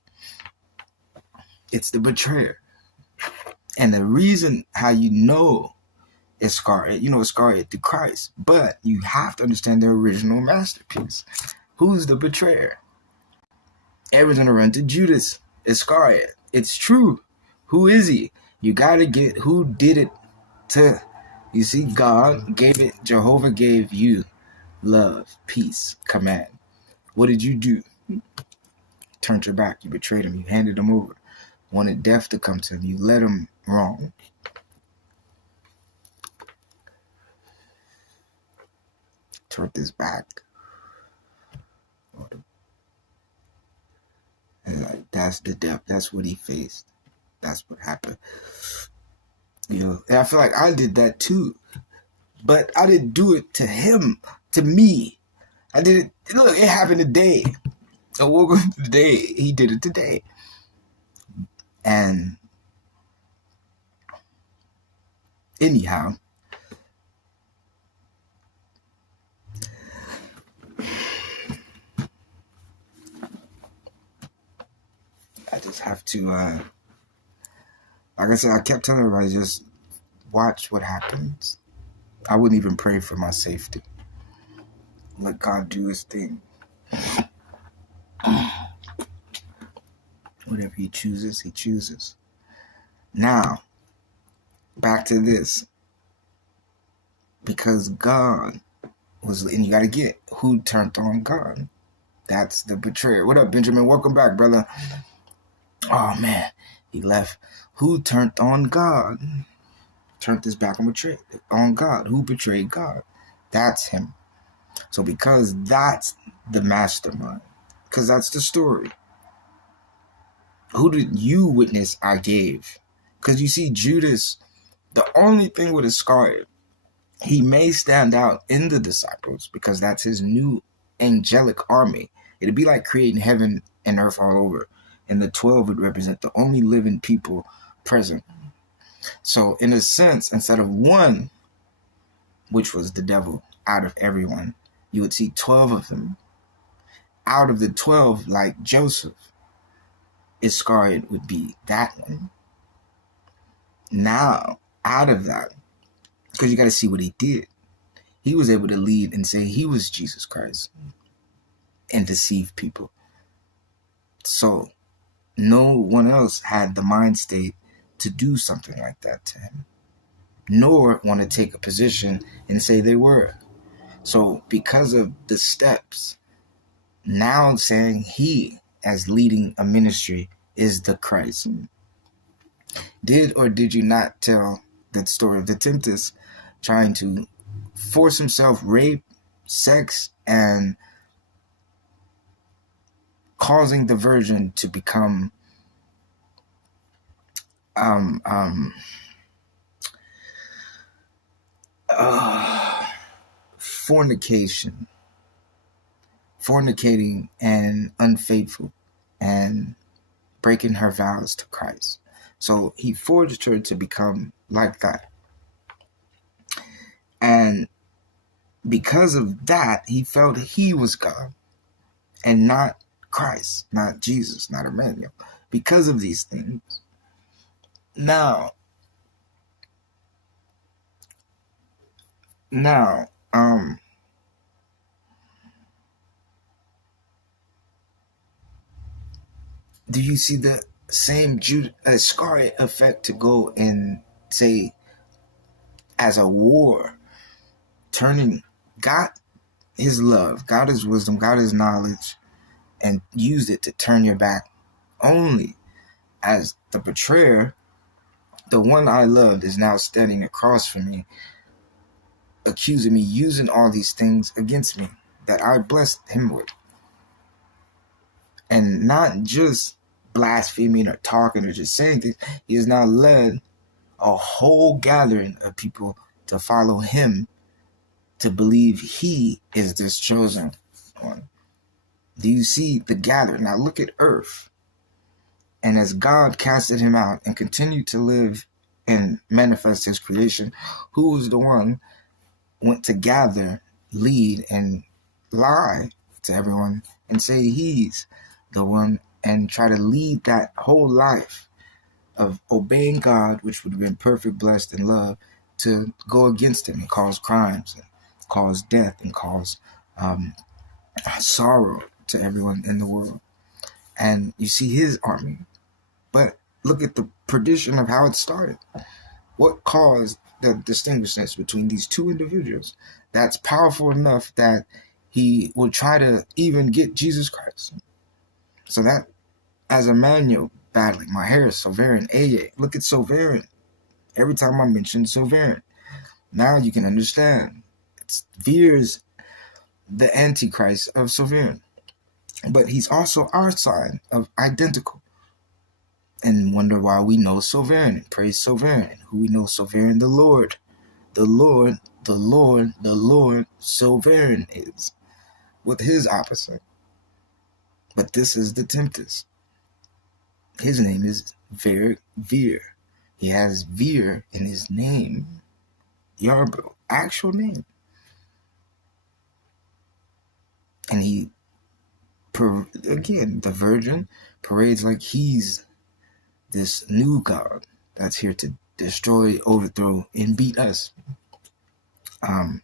It's the betrayer. And the reason how you know Iscariot, you know Iscariot through Christ, but you have to understand the original masterpiece. Who's the betrayer? Everyone's gonna run to Judas Iscariot. It's true. Who is he? You got to get who did it to, you see, God gave it, Jehovah gave you love, peace, command. What did you do? Turned your back. You betrayed him. You handed him over. Wanted death to come to him. You led him wrong. Turned his back. And like, that's the depth. That's what he faced. That's what happened. You know, and I feel like I did that too. But I didn't do it to him, to me. I did it. Look, it happened today. I woke up today. He did it today. And anyhow, I just have to, like I said, I kept telling everybody, just watch what happens. I wouldn't even pray for my safety. Let God do his thing. Whatever he chooses, he chooses. Now, back to this. Because God was, and you got to get who turned on God. That's the betrayer. What up, Benjamin? Welcome back, brother. Oh, man. He left. Who turned on God? turned his back on God. Who betrayed God? That's him. So because that's the mastermind, because that's the story, who did you witness I gave? Because you see, Judas, the only thing with Iscariot, he may stand out in the disciples because that's his new angelic army. It'd be like creating heaven and earth all over. And the 12 would represent the only living people present. So in a sense, instead of one, which was the devil, out of everyone, you would see 12 of them. Out of the 12, like Joseph, Iscariot would be that one. Now, out of that, because you got to see what he did. He was able to lead and say he was Jesus Christ and deceive people. So no one else had the mind state to do something like that to him, nor want to take a position and say they were. So because of the steps, now saying he, as leading a ministry, is the Christ. Did or did you not tell that story of the temptress trying to force himself, rape, sex, and causing the virgin to become fornicating and unfaithful and breaking her vows to Christ. So he forged her to become like that. And because of that, he felt he was God and not Christ, not Jesus, not Emmanuel. Because of these things. Now, do you see the same Iscariot effect to go and say, as a war, turning God his love, God his wisdom, God his knowledge, and use it to turn your back only as the betrayer, the one I loved is now standing across from me, accusing me, using all these things against me that I blessed him with. And not just blaspheming or talking or just saying things. He has now led a whole gathering of people to follow him, to believe he is this chosen one. Do you see the gathering? Now look at earth. And as God casted him out and continued to live and manifest his creation, who was the one went to gather, lead, and lie to everyone and say he's the one and try to lead that whole life of obeying God, which would have been perfect, blessed, and love, to go against him and cause crimes and cause death and cause sorrow to everyone in the world. And you see his army. But look at the perdition of how it started. What caused the distinguishedness between these two individuals that's powerful enough that he will try to even get Jesus Christ? So that, as Emmanuel battling, my hair is Sovereign. Look at Sovereign. Every time I mention Sovereign, now you can understand. It's Veer's the Antichrist of Sovereign. But he's also our sign of identical. And wonder why we know Sovereign and praise Sovereign. Who we know Sovereign, the Lord. The Lord, the Lord, the Lord, Sovereign is. With his opposite. But this is the temptress. His name is Veer. He has Veer in his name. Yarbo, actual name. And he, again, the virgin parades like he's this new God that's here to destroy, overthrow, and beat us. And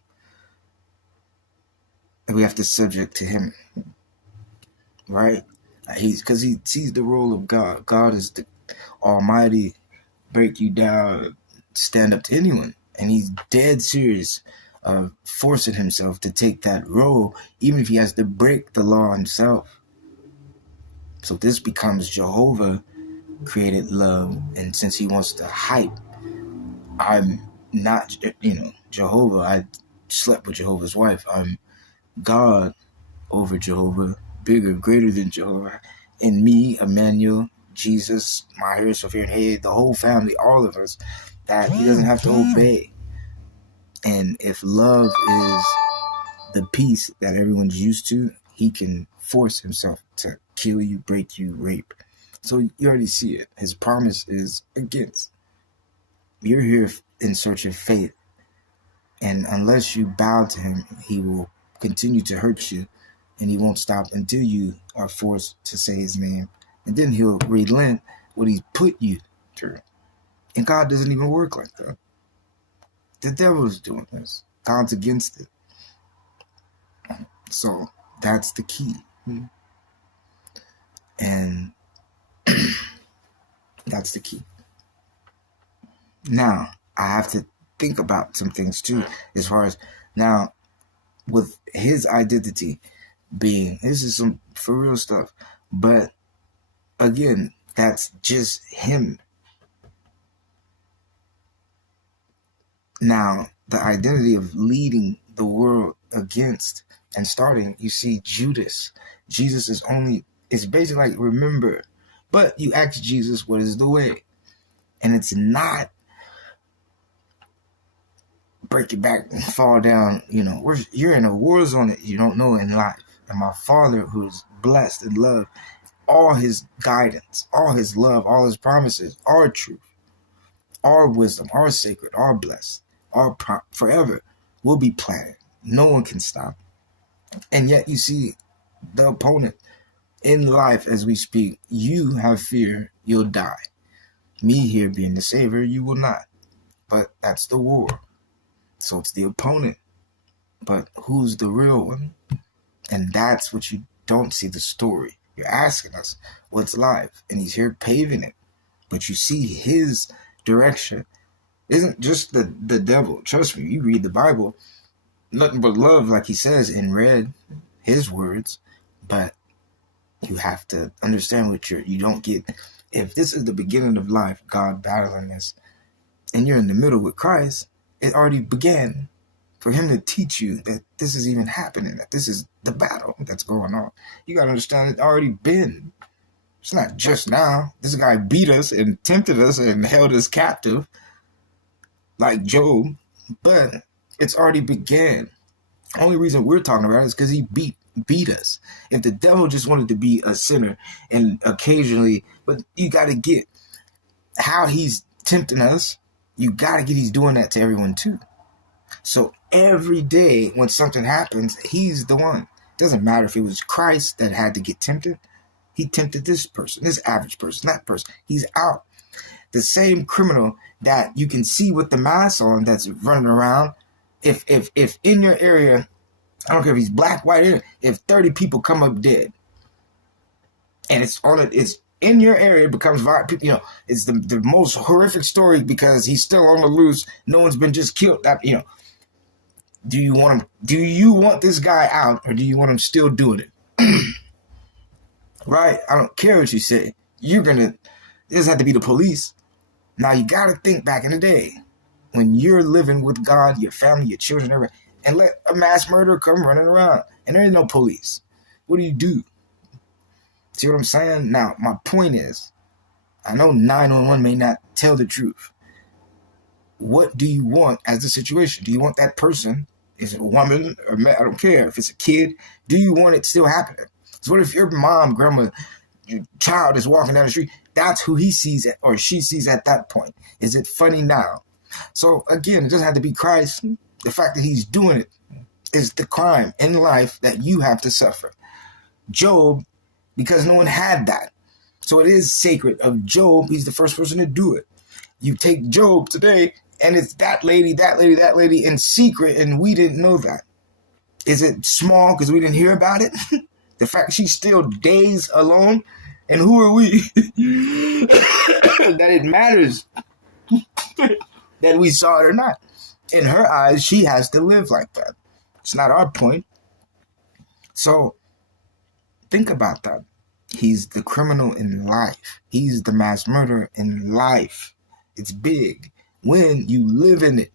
we have to subject to him. Right? Because he sees the role of God. God is the Almighty, break you down, stand up to anyone. And he's dead serious of forcing himself to take that role, even if he has to break the law himself. So this becomes Jehovah created love. And since he wants to hype I'm not, Jehovah. I slept with Jehovah's wife. I'm God over Jehovah, bigger, greater than Jehovah. In me, Emmanuel, Jesus, my hair, Sophia, hey, the whole family, all of us, that he doesn't have to obey. And if love is the peace that everyone's used to, he can force himself to kill you, break you, rape. So you already see it. His promise is against. You're here in search of faith. And unless you bow to him, he will continue to hurt you. And he won't stop until you are forced to say his name. And then he'll relent what he's put you through. And God doesn't even work like that. The devil is doing this. God's against it. So that's the key. And that's the key. Now, I have to think about some things too, as far as now, with his identity being, this is some for real stuff. But again, that's just him. Now, the identity of leading the world against and starting, you see Judas. Jesus is it's basically like, remember, but you ask Jesus, what is the way? And it's not break it back and fall down, you're in a war zone that you don't know in life. And my Father, who's blessed and loved, all his guidance, all his love, all his promises are truth, are wisdom, are sacred, are blessed, are forever, will be planted. No one can stop. And yet you see the opponent in life as we speak. You have fear, you'll die. Me here being the savior, you will not. But that's the war. So it's the opponent. But who's the real one? And that's what you don't see the story. You're asking us what's life, and he's here paving it. But you see his direction isn't just the devil. Trust me, you read the Bible, nothing but love, like he says in red, his words. But you have to understand what you don't get. If this is the beginning of life, God battling this, and you're in the middle with Christ, it already began for him to teach you that this is even happening, that this is the battle that's going on. You got to understand it's already been. It's not just now. This guy beat us and tempted us and held us captive like Job, but it's already began. Only reason we're talking about it is because he beat us. If the devil just wanted to be a sinner and occasionally, but you got to get how he's tempting us. You got to get he's doing that to everyone too. So every day when something happens, he's the one. It doesn't matter if it was Christ that had to get tempted. He tempted this person, this average person, that person. He's out. The same criminal that you can see with the mask on that's running around. If in your area, I don't care if he's black, white, if 30 people come up dead, and it's in your area, it becomes, it's the most horrific story because he's still on the loose. No one's been just killed. Do you want him? Do you want this guy out, or do you want him still doing it? Right? I don't care what you say. It doesn't have to be the police. Now you got to think back in the day when you're living with God, your family, your children, everything, and let a mass murderer come running around, and there ain't no police. What do? See what I'm saying? Now, my point is, I know 911 may not tell the truth. What do you want as the situation? Do you want that person, is it a woman or man, I don't care, if it's a kid, do you want it still happening? So what if your mom, grandma, your child is walking down the street? That's who he sees it or she sees at that point. Is it funny now? So again, it doesn't have to be Christ. The fact that he's doing it is the crime in life that you have to suffer. Job, because no one had that. So it is sacred of Job. He's the first person to do it. You take Job today, and it's that lady in secret, and we didn't know that. Is it small because we didn't hear about it? The fact she's still days alone, and who are we? That it matters that we saw it or not. In her eyes, she has to live like that. It's not our point. So think about that. He's the criminal in life. He's the mass murderer in life. It's big. when you live in it.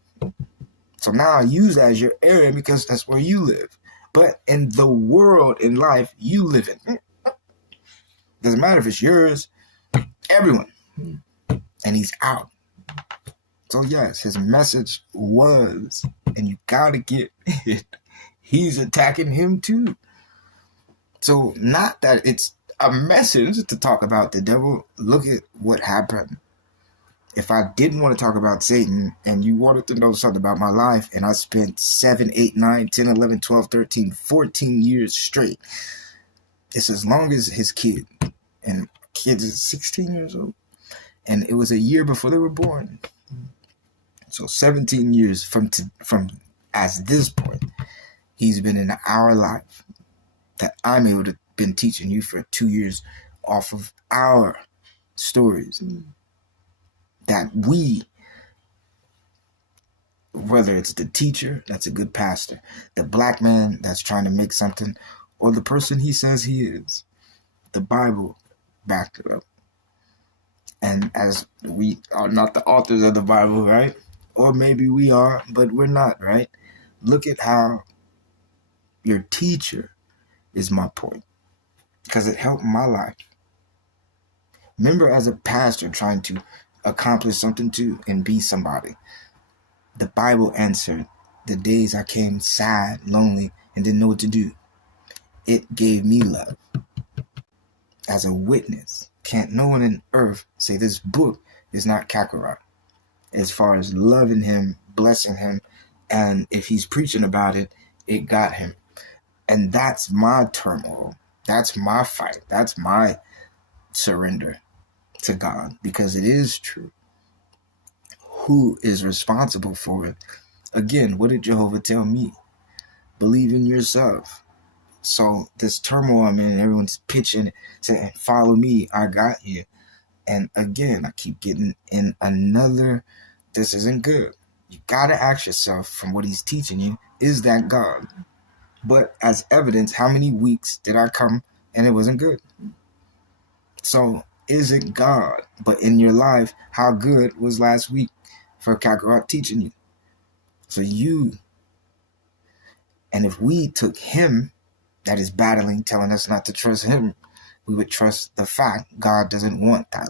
So now I use that as your area because that's where you live. But in the world, in life, you live in. Doesn't matter if it's yours, everyone. And he's out. So yes, his message was, and you gotta get it, he's attacking him too. So not that it's a message to talk about the devil. Look at what happened. If I didn't want to talk about Satan and you wanted to know something about my life, and I spent 7, 8, 9, 10, 11, 12, 13, 14 years straight, it's as long as his kid. And kids is 16 years old. And it was a year before they were born. So 17 years from as this point, he's been in our life that I'm able to been teaching you for 2 years off of our stories that we, whether it's the teacher that's a good pastor, the black man that's trying to make something, or the person he says he is, the Bible backed it up. And as we are not the authors of the Bible, right? Or maybe we are, but we're not, right? Look at how your teacher is my point, because it helped my life. Remember, as a pastor trying to accomplish something too and be somebody, the Bible answered the days I came sad, lonely, and didn't know what to do. It gave me love. As a witness, can't no one in earth say this book is not Kakarot. As far as loving him, blessing him, and if he's preaching about it, it got him. And that's my turmoil. That's my fight. That's my surrender to God, because it is true. Who is responsible for it? Again, what did Jehovah tell me? Believe in yourself. So this turmoil I'm in, everyone's pitching, saying, follow me, I got you. And again, I keep getting in another, this isn't good. You got to ask yourself, from what he's teaching you, is that God? But as evidence, how many weeks did I come and it wasn't good? So is it God? But in your life, how good was last week for Kakarot teaching you? So and if we took him that is battling, telling us not to trust him, we would trust the fact God doesn't want that.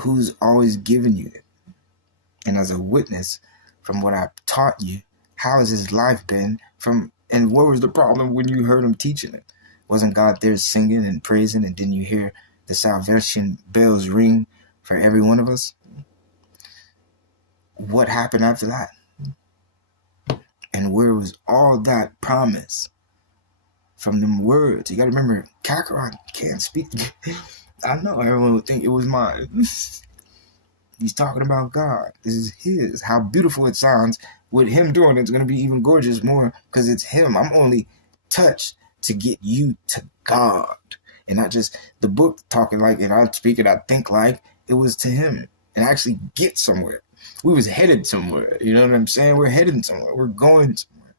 Who's always given you it? And as a witness, from what I've taught you, how has his life been and what was the problem when you heard him teaching it? Wasn't God there singing and praising, and didn't you hear the salvation bells ring for every one of us? What happened after that? And where was all that promise from them words? You got to remember, Kakarot can't speak. I know everyone would think it was mine. He's talking about God. This is his. How beautiful it sounds. With him doing it, it's going to be even gorgeous more because it's him. I'm only touched to get you to God. And not just the book talking like, and I speak it, I think like, it was to him. And actually get somewhere. We was headed somewhere. You know what I'm saying? We're heading somewhere. We're going somewhere.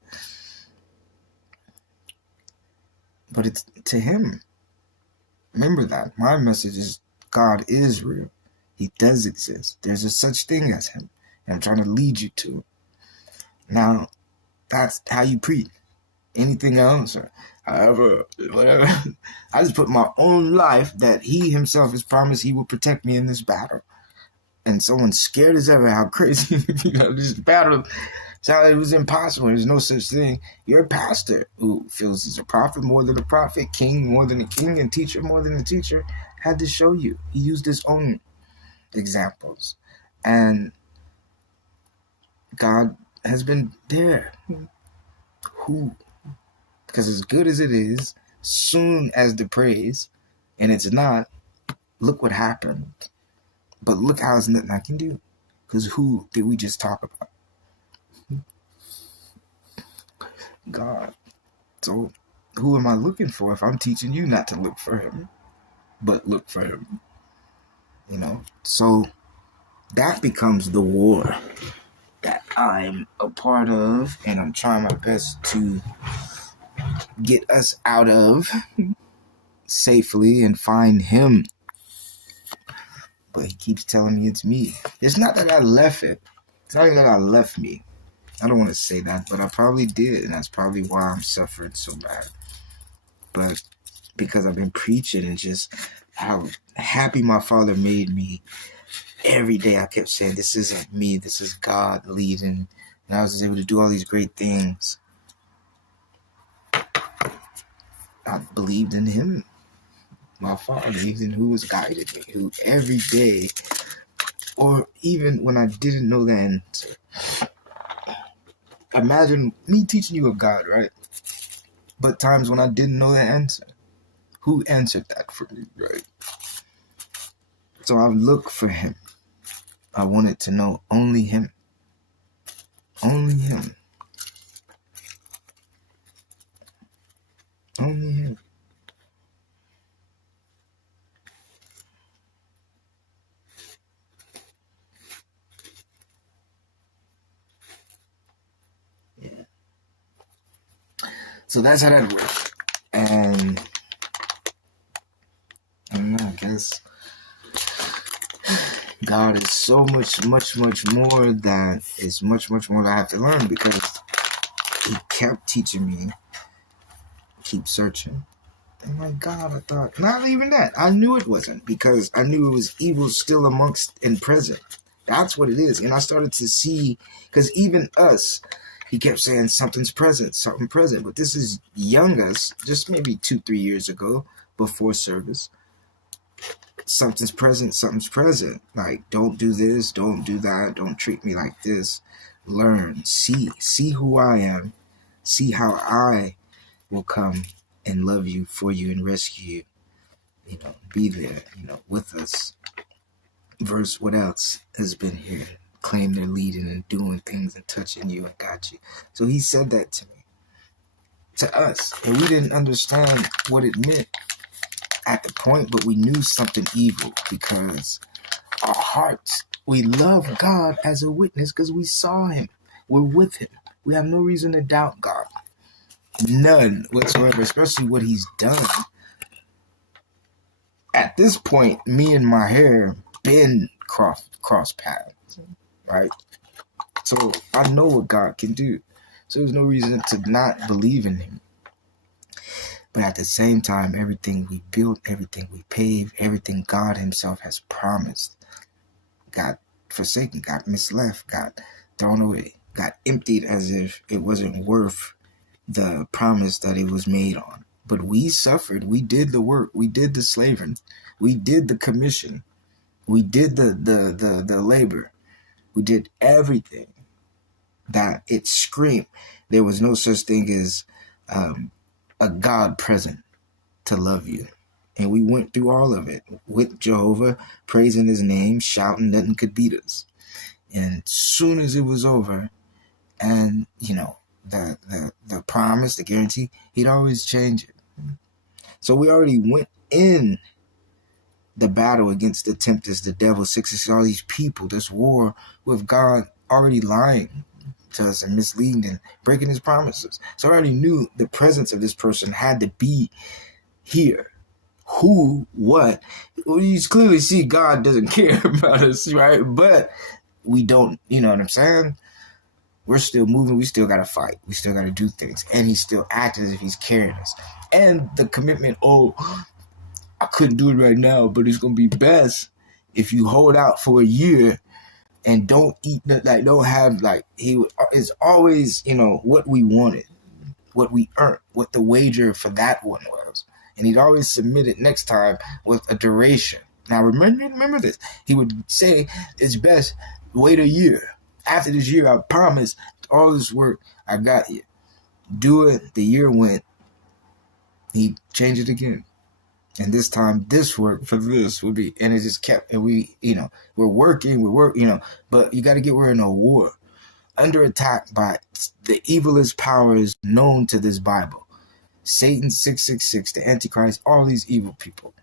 But it's to him. Remember that. My message is God is real. He does exist. There's a such thing as him. And I'm trying to lead you to it. Now, that's how you preach. Anything else or however, whatever. I just put my own life that he himself has promised he will protect me in this battle. And someone's scared as ever how crazy, this battle sounded it was impossible. There's no such thing. You're a pastor who feels he's a prophet more than a prophet, king more than a king, and teacher more than a teacher. Had to show you. He used his own examples. And God has been there. Who? Because as good as it is, soon as the praise, and it's not, look what happened. But look how it's nothing I can do. Because who did we just talk about? God. So who am I looking for if I'm teaching you not to look for him, but look for him? You know? So that becomes the war that I'm a part of, and I'm trying my best to get us out of safely and find him. But he keeps telling me it's me. It's not that I left it. It's not even that I left me. I don't want to say that, but I probably did, and that's probably why I'm suffering so bad. But because I've been preaching and just how happy my Father made me, every day I kept saying, this isn't me, this is God leading. And I was able to do all these great things. I believed in him. My Father believed in who was guiding me, who every day, or even when I didn't know the answer. Imagine me teaching you of God, right? But times when I didn't know the answer, who answered that for me, right? So I looked for him. I wanted to know only him. Only him. Only him. Yeah. So that's how that works. And I don't know, I guess God is so much more that is much more that I have to learn, because he kept teaching me, keep searching. And my God, I thought, not even that. I knew it wasn't, because I knew it was evil still amongst and present. That's what it is. And I started to see, because even us, he kept saying something's present, something present. But this is young us, just maybe 2-3 years ago, before service. Something's present, something's present. Like, don't do this, don't do that, don't treat me like this. Learn, see who I am, see how I will come and love you, for you, and rescue you. Be there, with us. Verse, what else has been here? Claim they're leading and doing things and touching you and got you. So he said that to me, to us, and we didn't understand what it meant at the point, but we knew something evil, because our hearts, we love God as a witness because we saw him. We're with him. We have no reason to doubt God. None whatsoever, especially what he's done. At this point, me and my hair been cross paths, right? So I know what God can do. So there's no reason to not believe in him. But at the same time, everything we built, everything we paved, everything God himself has promised got forsaken, got misleft, got thrown away, got emptied as if it wasn't worth the promise that it was made on. But we suffered. We did the work. We did the slaving. We did the commission. We did the labor. We did everything that it screamed. There was no such thing as a God present to love you. And we went through all of it with Jehovah, praising his name, shouting, nothing could beat us. And as soon as it was over, and the promise, the guarantee, he'd always change it. So we already went in the battle against the tempters, the devil, 666, all these people, this war with God already lying to us and misleading and breaking his promises. So I already knew the presence of this person had to be here. Who, what? Well, you clearly see God doesn't care about us, right? But we don't, you know what I'm saying? We're still moving. We still got to fight. We still got to do things. And he's still acting as if he's carrying us. And the commitment, I couldn't do it right now, but it's going to be best if you hold out for a year and don't eat, like, don't have, like, it's always, what we wanted, what we earned, what the wager for that one was. And he'd always submit it next time with a duration. Now, remember this. He would say, it's best, wait a year. After this year, I promise, all this work, I got you. Do it. The year went. He changed it again. And this time, this work for this would be, and it just kept, and we, we're working, but you got to get, we're in a war, under attack by the evilest powers known to this Bible. Satan, 666, the Antichrist, all these evil people.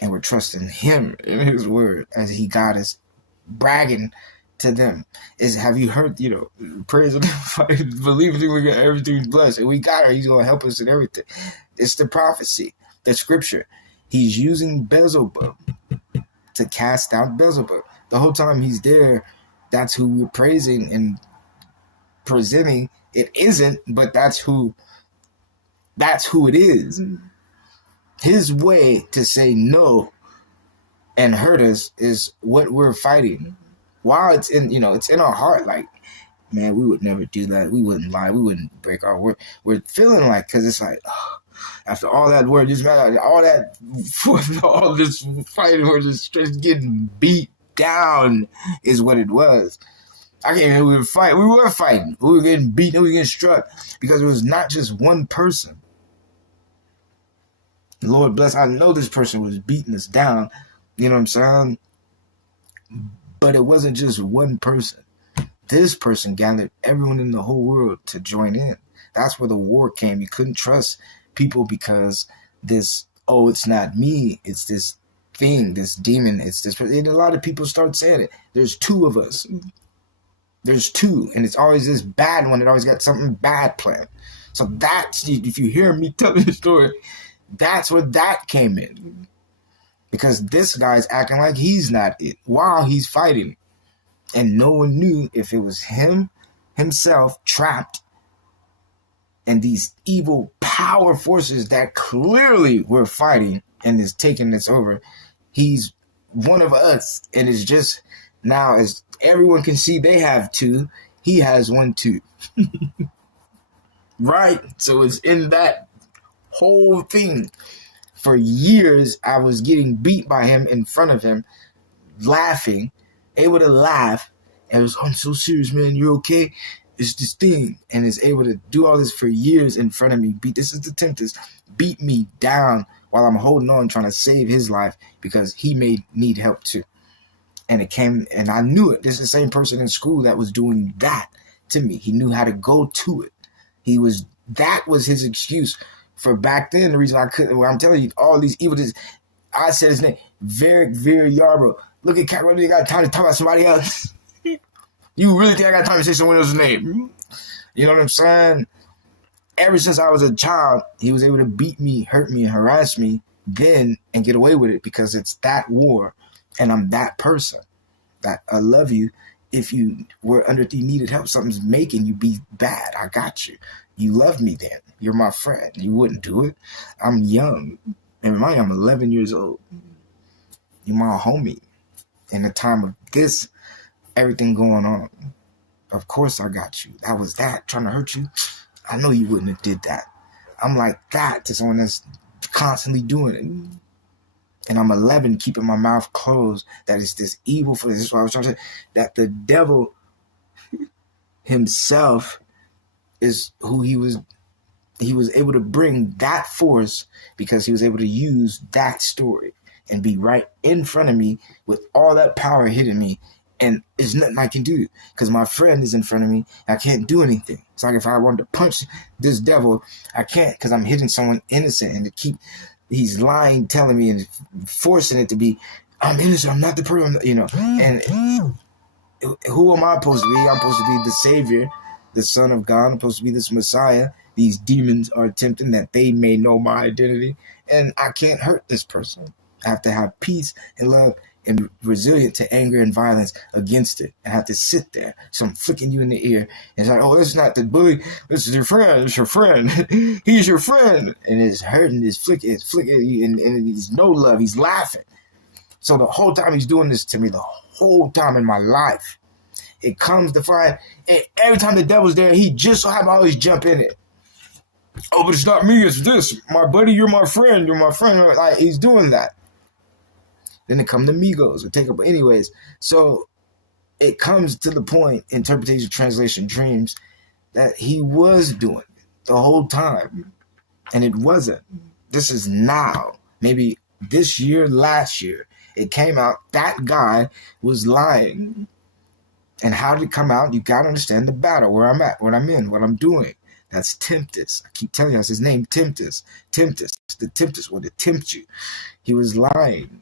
And we're trusting him in his word as he got us, bragging to them. Have you heard, praise him, believe him, we got everything blessed. And we got her, he's going to help us in everything. It's the prophecy, the scripture. He's using Beelzebub to cast out Beelzebub. The whole time he's there, that's who we're praising and presenting. It isn't, but that's who it is. His way to say no and hurt us is what we're fighting. While it's in, it's in our heart, like, man, we would never do that. We wouldn't lie. We wouldn't break our word. We're feeling like, because it's like, after all that word, just all this fighting, we're just getting beat down is what it was. I can't even, we were fighting. We were getting beaten. We were getting struck because it was not just one person. Lord bless, I know this person was beating us down, you know what I'm saying? But it wasn't just one person. This person gathered everyone in the whole world to join in. That's where the war came. You couldn't trust people because it's not me, it's this thing, this demon, it's this. And a lot of people start saying it. There's two of us. There's two, and it's always this bad one that always got something bad planned. So that's, if you hear me telling the story, that's where that came in. Because this guy's acting like he's not it while he's fighting. And no one knew if it was himself trapped and these evil power forces that clearly were fighting and is taking this over. He's one of us, and it's just now, as everyone can see, they have two. He has one too. Right? So it's in that whole thing. For years, I was getting beat by him in front of him, laughing, able to laugh. And it was, I'm so serious, man. You're okay? It's this thing. And is able to do all this for years in front of me. This is the Tempest. Beat me down while I'm holding on, trying to save his life because he may need help too. And it came, and I knew it. This is the same person in school that was doing that to me. He knew how to go to it. That was his excuse for back then. The reason I couldn't, I'm telling you, all these evil, I said his name, Varric Yarbrough. Look at Cat, you got time to talk about somebody else? You really think I got time to say someone else's name? You know what I'm saying? Ever since I was a child, he was able to beat me, hurt me, and harass me then and get away with it because it's that war. And I'm that person that I love you. If you were you needed help, something's making you be bad. I got you. You love me then. You're my friend. You wouldn't do it. I'm young. And remind you, I'm 11 years old. You're my homie. In the time of this, everything going on. Of course I got you. That was that trying to hurt you. I know you wouldn't have did that. I'm like that to someone that's constantly doing it. And I'm 11, keeping my mouth closed. That is this evil for this. This is what I was trying to say. That the devil himself is who he was able to bring that force because he was able to use that story and be right in front of me with all that power hitting me. And there's nothing I can do because my friend is in front of me. I can't do anything. It's like if I wanted to punch this devil, I can't because I'm hitting someone innocent and he's lying, telling me and forcing it to be, I'm innocent, I'm not the person, And who am I supposed to be? I'm supposed to be the Savior, the Son of God. I'm supposed to be this Messiah. These demons are attempting that they may know my identity. And I can't hurt this person. I have to have peace and love and resilient to anger and violence against it. I have to sit there. So I'm flicking you in the ear. And it's like, oh, this is not the bully. This is your friend. It's your friend. He's your friend. And it's hurting. It's flicking. And he's no love. He's laughing. So the whole time he's doing this to me, the whole time in my life, it comes to find, and every time the devil's there, he just so happens to always jump in it. Oh, but it's not me. It's this. My buddy, you're my friend. You're my friend. Like, he's doing that. Then it come the Migos or take up. Anyways, so it comes to the point, interpretation, translation, dreams, that he was doing it the whole time. And it wasn't. This is now. Maybe this year, last year, it came out that guy was lying. And how did it come out? You got to understand the battle, where I'm at, what I'm in, what I'm doing. That's Tempest. I keep telling you, that's his name, Tempest. Tempest. The Tempest would tempt you. He was lying.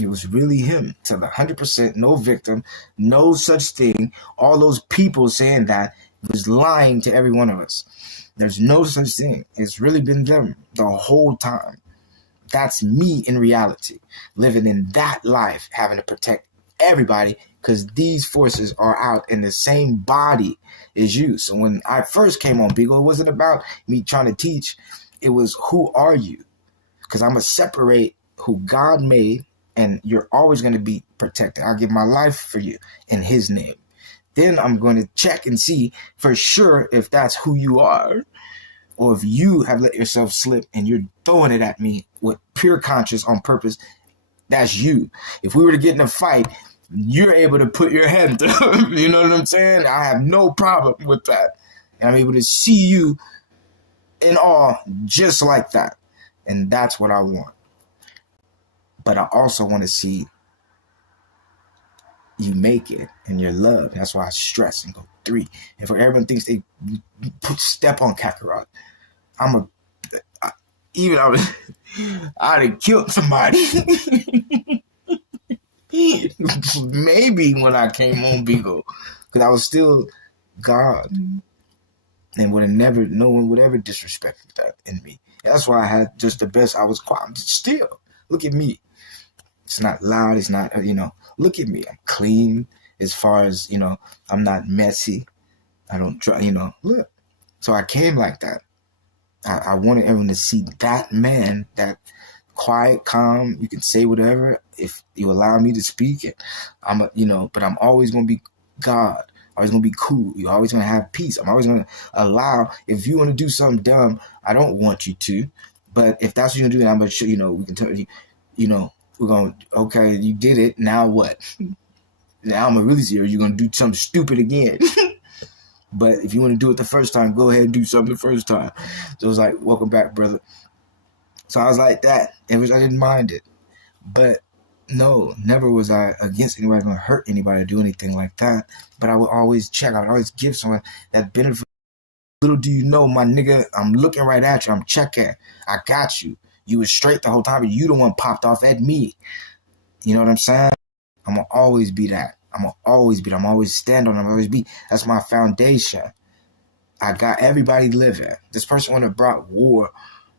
It was really him to the 100%, no victim, no such thing. All those people saying that was lying to every one of us. There's no such thing. It's really been them the whole time. That's me in reality, living in that life, having to protect everybody because these forces are out in the same body as you. So when I first came on Beagle, it wasn't about me trying to teach. It was, who are you? Because I'm going to separate who God made, and you're always going to be protected. I'll give my life for you in his name. Then I'm going to check and see for sure if that's who you are, or if you have let yourself slip and you're throwing it at me with pure conscience on purpose. That's you. If we were to get in a fight, you're able to put your hand through. You know what I'm saying? I have no problem with that. And I'm able to see you in awe just like that. And that's what I want. But I also want to see you make it in your love. That's why I stress and go 3. And for everyone thinks they step on Kakarot, I'd have killed somebody. Maybe when I came on Beagle, because I was still God, and no one would ever disrespect that in me. That's why I had just the best. I was quiet. Still, look at me. It's not loud. It's not, look at me. I'm clean as far as, I'm not messy. I don't try, look. So I came like that. I wanted everyone to see that man, that quiet, calm. You can say whatever if you allow me to speak it. But I'm always going to be God. Always going to be cool. You're always going to have peace. I'm always going to allow, if you want to do something dumb, I don't want you to. But if that's what you're going to do, I'm going to show, we can tell you, we're going to, okay, you did it. Now what? Now I'm going to really see, you're going to do something stupid again. But if you want to do it the first time, go ahead and do something the first time. So it was like, welcome back, brother. So I was like that. I didn't mind it. But no, never was I against anybody, going to hurt anybody or do anything like that. But I would always check. I would always give someone that benefit. Little do you know, my nigga, I'm looking right at you. I'm checking. I got you. You was straight the whole time, but you the one popped off at me. You know what I'm saying? I'm going to always be that. I'm going to always be that. I'm always stand on it. I'm always be. That's my foundation. I got everybody living. This person would have brought war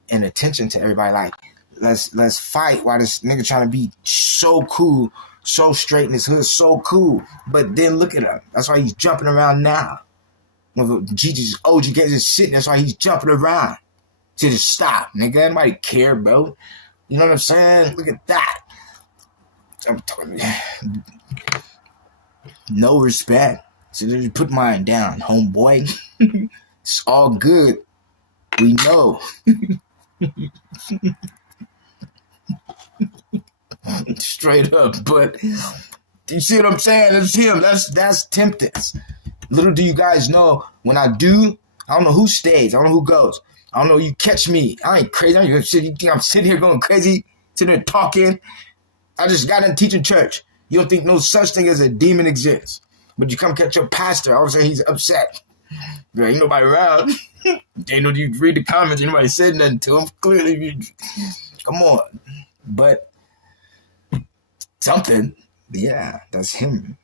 and attention to everybody. Like, let's fight while this nigga trying to be so cool, so straight in his hood, so cool. But then look at him. That's why he's jumping around now. When Jesus OG gets his shit, that's why he's jumping around. To just stop, nigga. Anybody care, bro? You know what I'm saying? Look at that. I'm talking. No respect. So just put mine down, homeboy. It's all good. We know. Straight up, but you see what I'm saying? It's him. That's Temptance. Little do you guys know, when I don't know who stays. I don't know who goes. I don't know. You catch me. I ain't crazy. You think I'm sitting here going crazy, sitting there talking? I just got in teaching church. You don't think no such thing as a demon exists. But you come catch your pastor, all of a sudden he's upset. There ain't nobody around. Ain't no, you read the comments, ain't nobody said nothing to him. Clearly, come on. But something, yeah, that's him.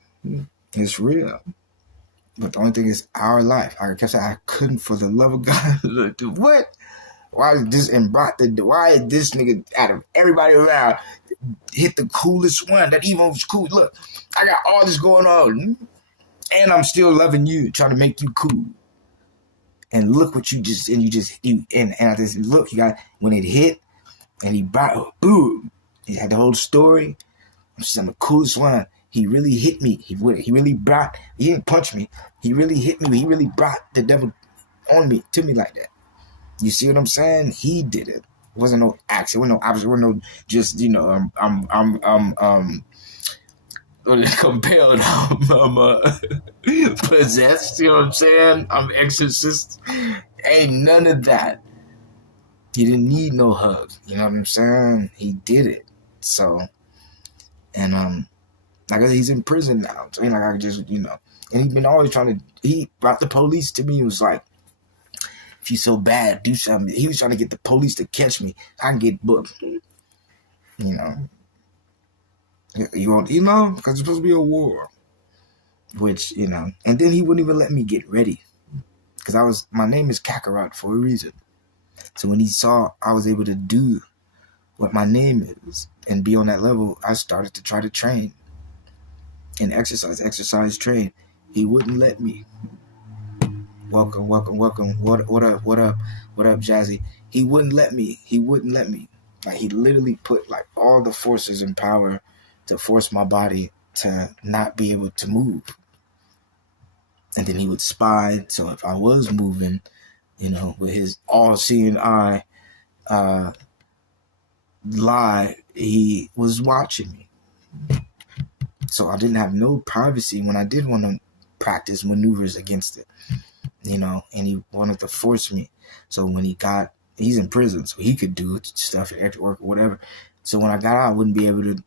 It's real. But the only thing is our life. I kept saying, I couldn't, for the love of God. What? Why is this nigga out of everybody around hit the coolest one? That even was cool. Look, I got all this going on, and I'm still loving you, trying to make you cool. And look what you I just look, you got, when it hit, and he brought, boom, he had the whole story. I'm the coolest one. He really hit me. He didn't punch me. He really hit me. He really brought the devil to me like that. You see what I'm saying? He did it. It wasn't no accident. It wasn't no just, I'm compelled. I'm possessed. You know what I'm saying? I'm exorcist. Ain't none of that. He didn't need no hug. You know what I'm saying? He did it. So, and like I said, he's in prison now. So, I just, and he's been always he brought the police to me. He was like, if you so bad, do something. He was trying to get the police to catch me. I can get booked. You won't, because it's supposed to be a war. Which, and then he wouldn't even let me get ready. Because my name is Kakarot for a reason. So when he saw I was able to do what my name is and be on that level, I started to try to train and exercise, train. He wouldn't let me. Welcome. What up, Jazzy? He wouldn't let me. Like, he literally put like all the forces and power to force my body to not be able to move. And then he would spy. So if I was moving, with his all-seeing eye, lie, he was watching me. So I didn't have no privacy when I did want to practice maneuvers against it, and he wanted to force me. So when he's in prison, so he could do stuff at extra work or whatever. So when I got out, I wouldn't be able to,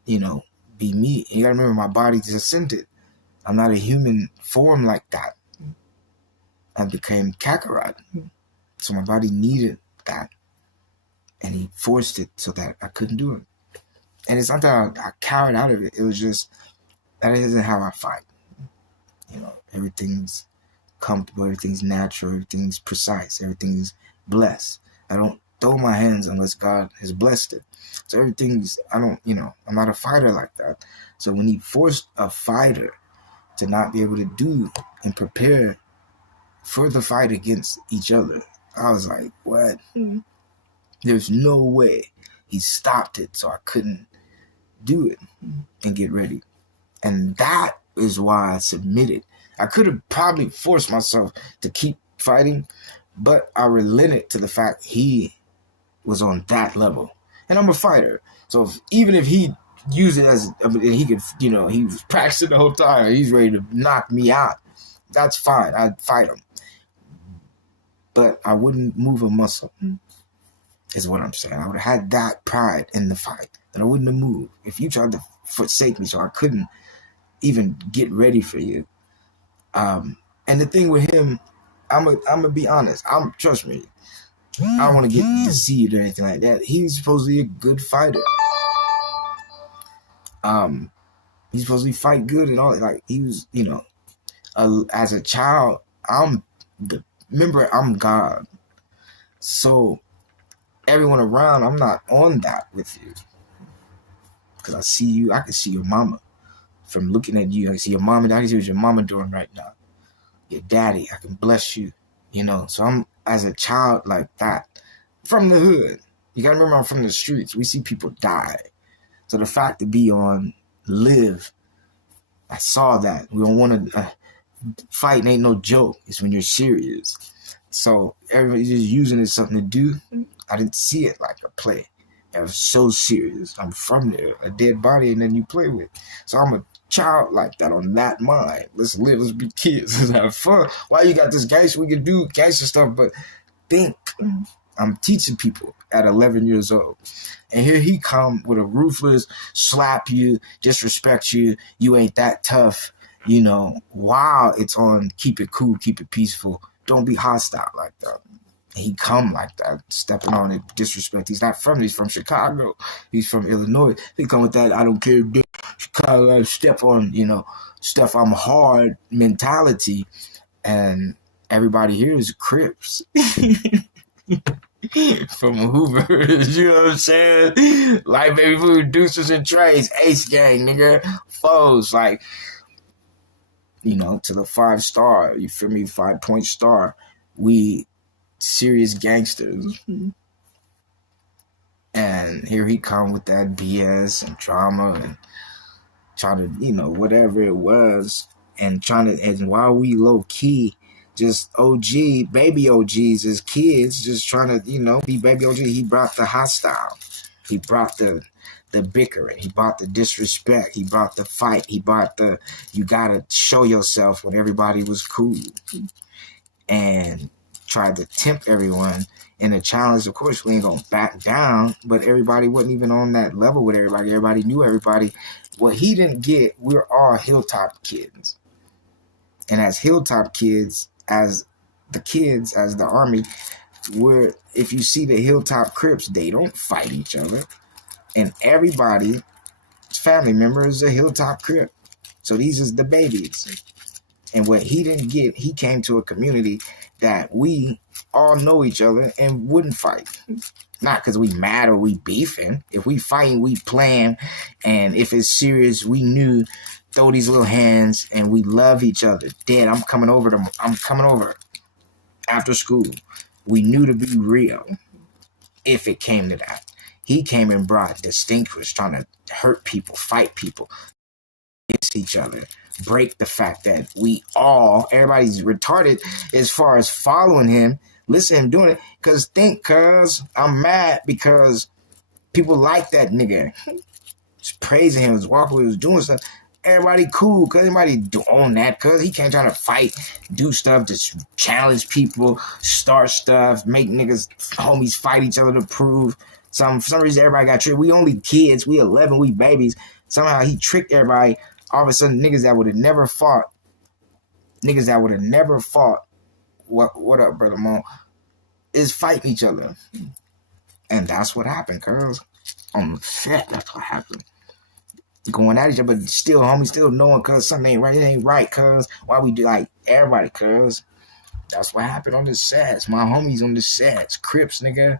be me. And you gotta remember, my body just ascended. I'm not a human form like that. I became Kakarot. So my body needed that. And he forced it so that I couldn't do it. And it's not that I cowered out of it. It was just, that isn't how I fight. Everything's comfortable, everything's natural, everything's precise, everything's blessed. I don't throw my hands unless God has blessed it. So I'm not a fighter like that. So when he forced a fighter to not be able to do and prepare for the fight against each other, I was like, what? There's no way. He stopped it so I couldn't do it and get ready. And that is why I submitted. I could have probably forced myself to keep fighting, but I relented to the fact he was on that level. And I'm a fighter. So even if he used it as, he could, he was practicing the whole time, he's ready to knock me out, that's fine. I'd fight him. But I wouldn't move a muscle, is what I'm saying. I would have had that pride in the fight, that I wouldn't have moved. If you tried to forsake me so I couldn't even get ready for you. And the thing with him, I'm gonna be honest. Trust me, I don't want to get deceived or anything like that. He's supposedly a good fighter. He's supposed to fight good and all. Like, he was, as a child, I'm God. So everyone around, I'm not on that with you. Because I see you, I can see your mama. From looking at you, I can see your mom and I can see what your mama doing right now. Your daddy, I can bless you, So I'm, as a child like that, from the hood. You gotta remember, I'm from the streets. We see people die. So the fact to be on live, I saw that. We don't want to, fighting ain't no joke. It's when you're serious. So everybody's just using it as something to do. I didn't see it like a play. I was so serious. I'm from there, a dead body, and then you play with. So I'm a child like that, on that mind. Let's live, let's be kids, let's have fun. Why you got this gangster? We can do gangster stuff, but think. I'm teaching people at 11 years old. And here he come with a ruthless, slap you, disrespect you, you ain't that tough, while it's on keep it cool, keep it peaceful. Don't be hostile like that. And he come like that, stepping on it, disrespect. He's not from, he's from Chicago. He's from Illinois. He come with that, I don't care, Chicago, step on, stuff, I'm hard mentality. And everybody here is Crips. From Hoover, you know what I'm saying? Like baby food, deuces and trays, ace gang, nigga, foes, like, to the 5-star, you feel me, 5-point star, we serious gangsters. And here he come with that BS and drama and trying to, whatever it was, and while we low key, just OG, baby OGs as kids, just trying to, be baby OG. He brought the hostile. He brought the bickering. He brought the disrespect. He brought the fight. He brought you gotta show yourself when everybody was cool. And tried to tempt everyone. And the challenge, of course, we ain't gonna back down, but everybody wasn't even on that level with everybody. Everybody knew everybody. What he didn't get, we're all hilltop kids. And as hilltop kids, as the army, where if you see the hilltop Crips, they don't fight each other. And everybody's family member is a hilltop Crip. So these is the babies. And what he didn't get, he came to a community that we all know each other and wouldn't fight. Not because we mad or we beefing. If we fighting, we plan. And if it's serious, we knew throw these little hands and we love each other. Dad, I'm coming over after school. We knew to be real if it came to that. He came and brought distinguished, trying to hurt people, fight people against each other, break the fact that everybody's retarded as far as following him, listen to him doing it, cause I'm mad because people like that nigga. Just praising him, was walking, was doing stuff. Everybody cool, cause everybody doing that, cause he can't try to fight, do stuff, just challenge people, start stuff, make niggas, homies fight each other to prove. For some reason, everybody got tricked. We only kids, we 11, we babies. Somehow he tricked everybody. All of a sudden, niggas that would have never fought. What up, brother Mo? Is fighting each other. And that's what happened, girls. On the set, that's what happened. Going at each other, but still, homie, still knowing, cuz something ain't right. It ain't right, cuz. Why we do like everybody, cuz? That's what happened on the sets. My homies on the sets. Crips, nigga.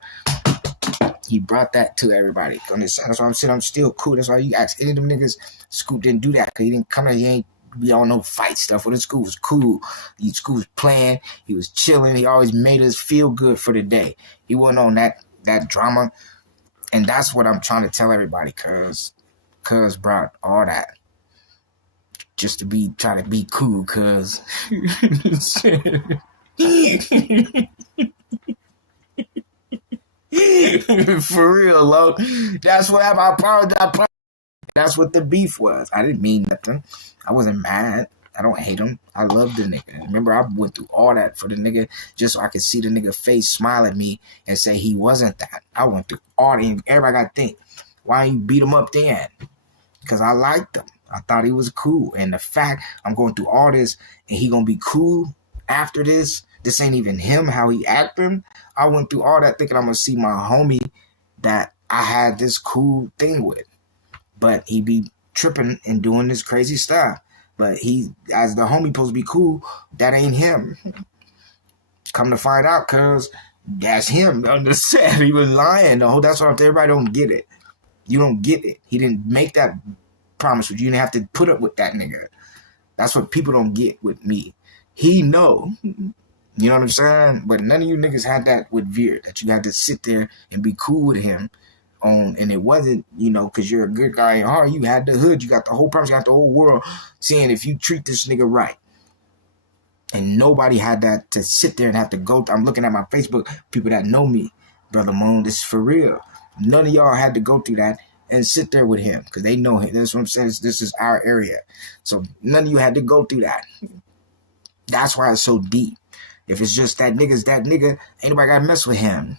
He brought that to everybody on this. That's why I'm saying I'm still cool. That's why you ask any of them niggas. Scoop didn't do that because he didn't come there. He ain't be on no fight stuff. Well, the school was cool. The school was playing. He was chilling. He always made us feel good for the day. He wasn't on that drama. And that's what I'm trying to tell everybody. Cuz brought all that just to try to be cool. Cuz. For real, Lo. That's what happened. I apologize. That's what the beef was. I didn't mean nothing. I wasn't mad. I don't hate him. I love the nigga. Remember, I went through all that for the nigga just so I could see the nigga face smile at me and say he wasn't that. I went through all that. Everybody got to think, why you beat him up then? Because I liked him. I thought he was cool. And the fact I'm going through all this and he going to be cool after this, this ain't even him, how he acting. I went through all that thinking I'm going to see my homie that I had this cool thing with. But he be tripping and doing this crazy stuff. But he, as the homie supposed to be cool, that ain't him. Come to find out, cuz that's him on the set. He was lying. That's why everybody don't get it. You don't get it. He didn't make that promise with you. You didn't have to put up with that nigga. That's what people don't get with me. He know. You know what I'm saying? But none of you niggas had that with Veer, that you had to sit there and be cool with him. And it wasn't, because you're a good guy in heart. You had the hood. You got the whole promise. You got the whole world saying if you treat this nigga right. And nobody had that to sit there and have to go. I'm looking at my Facebook, people that know me. Brother Moon, this is for real. None of y'all had to go through that and sit there with him because they know him. That's what I'm saying. This is our area. So none of you had to go through that. That's why it's so deep. If it's just that nigga's that nigga, ain't nobody got to mess with him.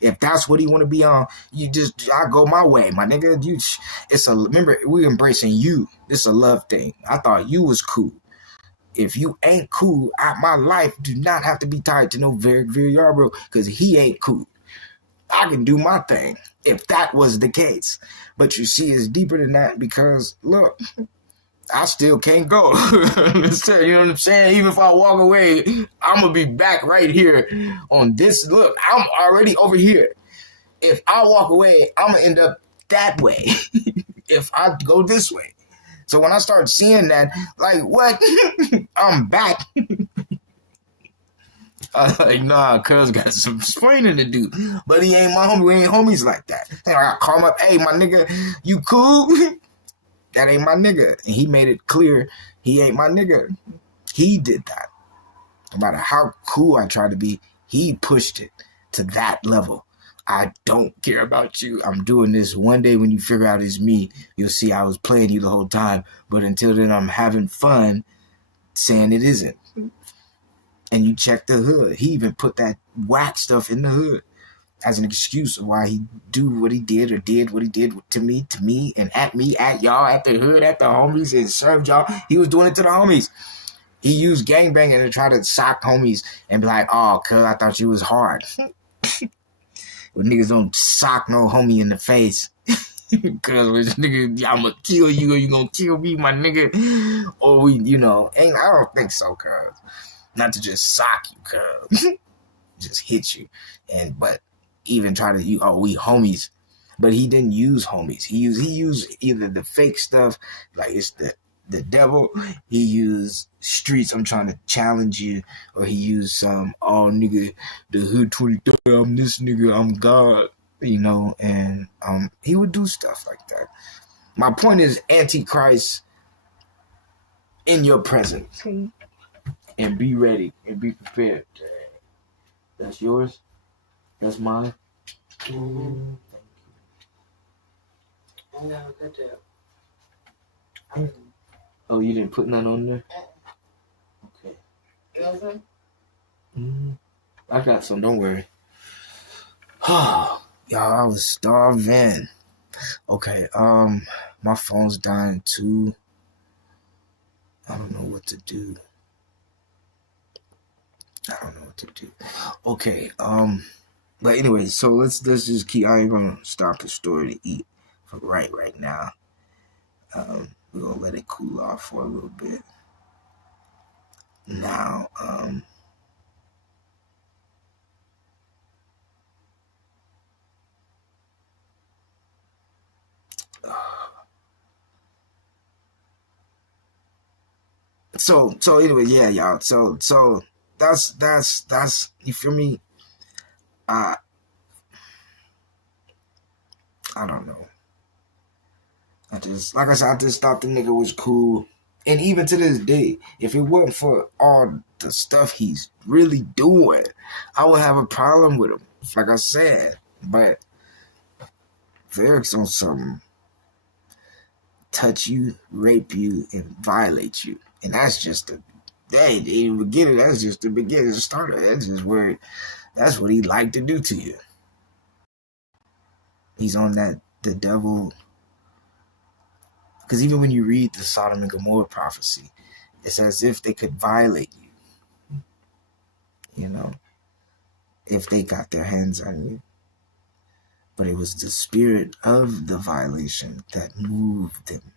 If that's what he want to be on, I go my way, my nigga. Remember, we embracing you. This is a love thing. I thought you was cool. If you ain't cool, my life do not have to be tied to no very Yarbrough because he ain't cool. I can do my thing if that was the case. But you see, it's deeper than that because, look, I still can't go. You know what I'm saying? Even if I walk away, I'm going to be back right here on this. Look, I'm already over here. If I walk away, I'm going to end up that way if I go this way. So when I start seeing that, like, what? I'm back. I like, nah, cuz got some explaining to do. But he ain't my homie. We ain't homies like that. And I call him up, hey, my nigga, you cool? That ain't my nigga. And he made it clear he ain't my nigga. He did that. No matter how cool I tried to be, he pushed it to that level. I don't care about you. I'm doing this. One day when you figure out it's me, you'll see I was playing you the whole time. But until then, I'm having fun saying it isn't. And you check the hood. He even put that whack stuff in the hood as an excuse of why he do what he did or did what he did to me, and at me, at y'all, at the hood, at the homies, and served y'all. He was doing it to the homies. He used gangbanging to try to sock homies and be like, oh, cuz I thought you was hard. But niggas don't sock no homie in the face. Cuz nigga, I'm gonna kill you or you gonna kill me, my nigga. Or I don't think so, cuz. not to just sock you, cuz just hit you, but even try to we homies, but he didn't use homies. He used either the fake stuff, like it's the devil. He used streets, I'm trying to challenge you, or he used some nigga, the hood 23, I'm this nigga, I'm God, and he would do stuff like that. My point is Antichrist in your presence, and be ready and be prepared. That's yours. That's mine. Mm-hmm. I never got that. Oh, you didn't put none on there? Okay. Nothing? Mm-hmm. I got some, don't worry. Y'all, I was starving. Okay, my phone's dying too. I don't know what to do. Okay, but anyway, so let's just keep. I ain't gonna stop the story to eat for right now. We're gonna let it cool off for a little bit. Now, so anyway, yeah, y'all. So that's you feel me? I don't know. I just thought the nigga was cool. And even to this day, if it wasn't for all the stuff he's really doing, I would have a problem with him. Like I said. But Eric's on something. Touch you, rape you, and violate you. And that's just the beginning. That's just the beginning, the starter. That's what he liked to do to you. He's on the devil. Because even when you read the Sodom and Gomorrah prophecy, it's as if they could violate you. If they got their hands on you. But it was the spirit of the violation that moved them,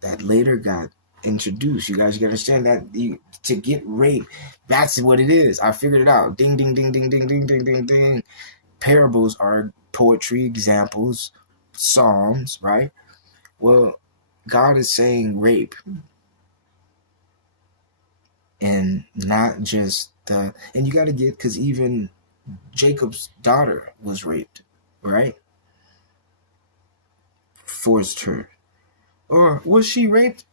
that later got introduced. You guys got to understand that to get raped, that's what it is. I figured it out. Ding, ding, ding, ding, ding, ding, ding, ding, ding. Parables are poetry, examples, psalms, right? Well, God is saying rape. And not just and you got to get, because even Jacob's daughter was raped, right? Forced her. Or was she raped?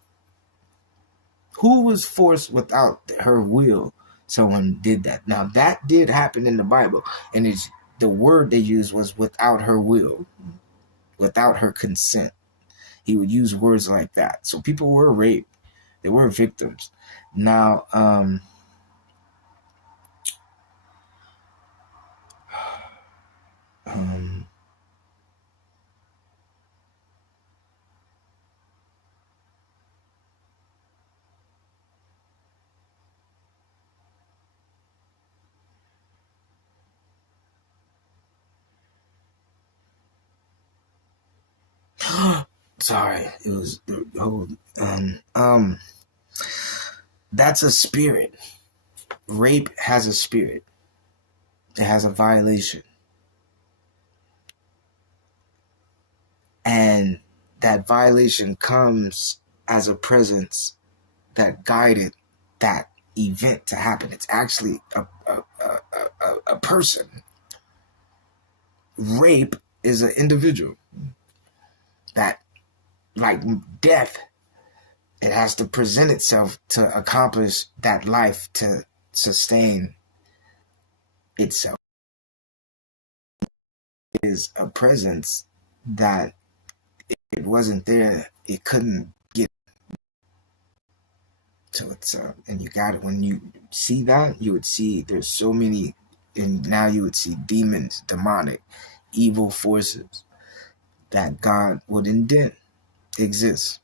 Who was forced without her will? Someone did that. Now, that did happen in the Bible. And the word they used was without her will, without her consent. He would use words like that. So people were raped. They were victims. Now, sorry, it was the whole that's a spirit. Rape has a spirit. It has a violation. And that violation comes as a presence that guided that event to happen. It's actually a person. Rape is an individual that, like death, it has to present itself to accomplish that life, to sustain itself. It is a presence that if it wasn't there, it couldn't get. So it's and you got it. When you see that, you would see there's so many, and now you would see demons, demonic, evil forces that God would indent exist.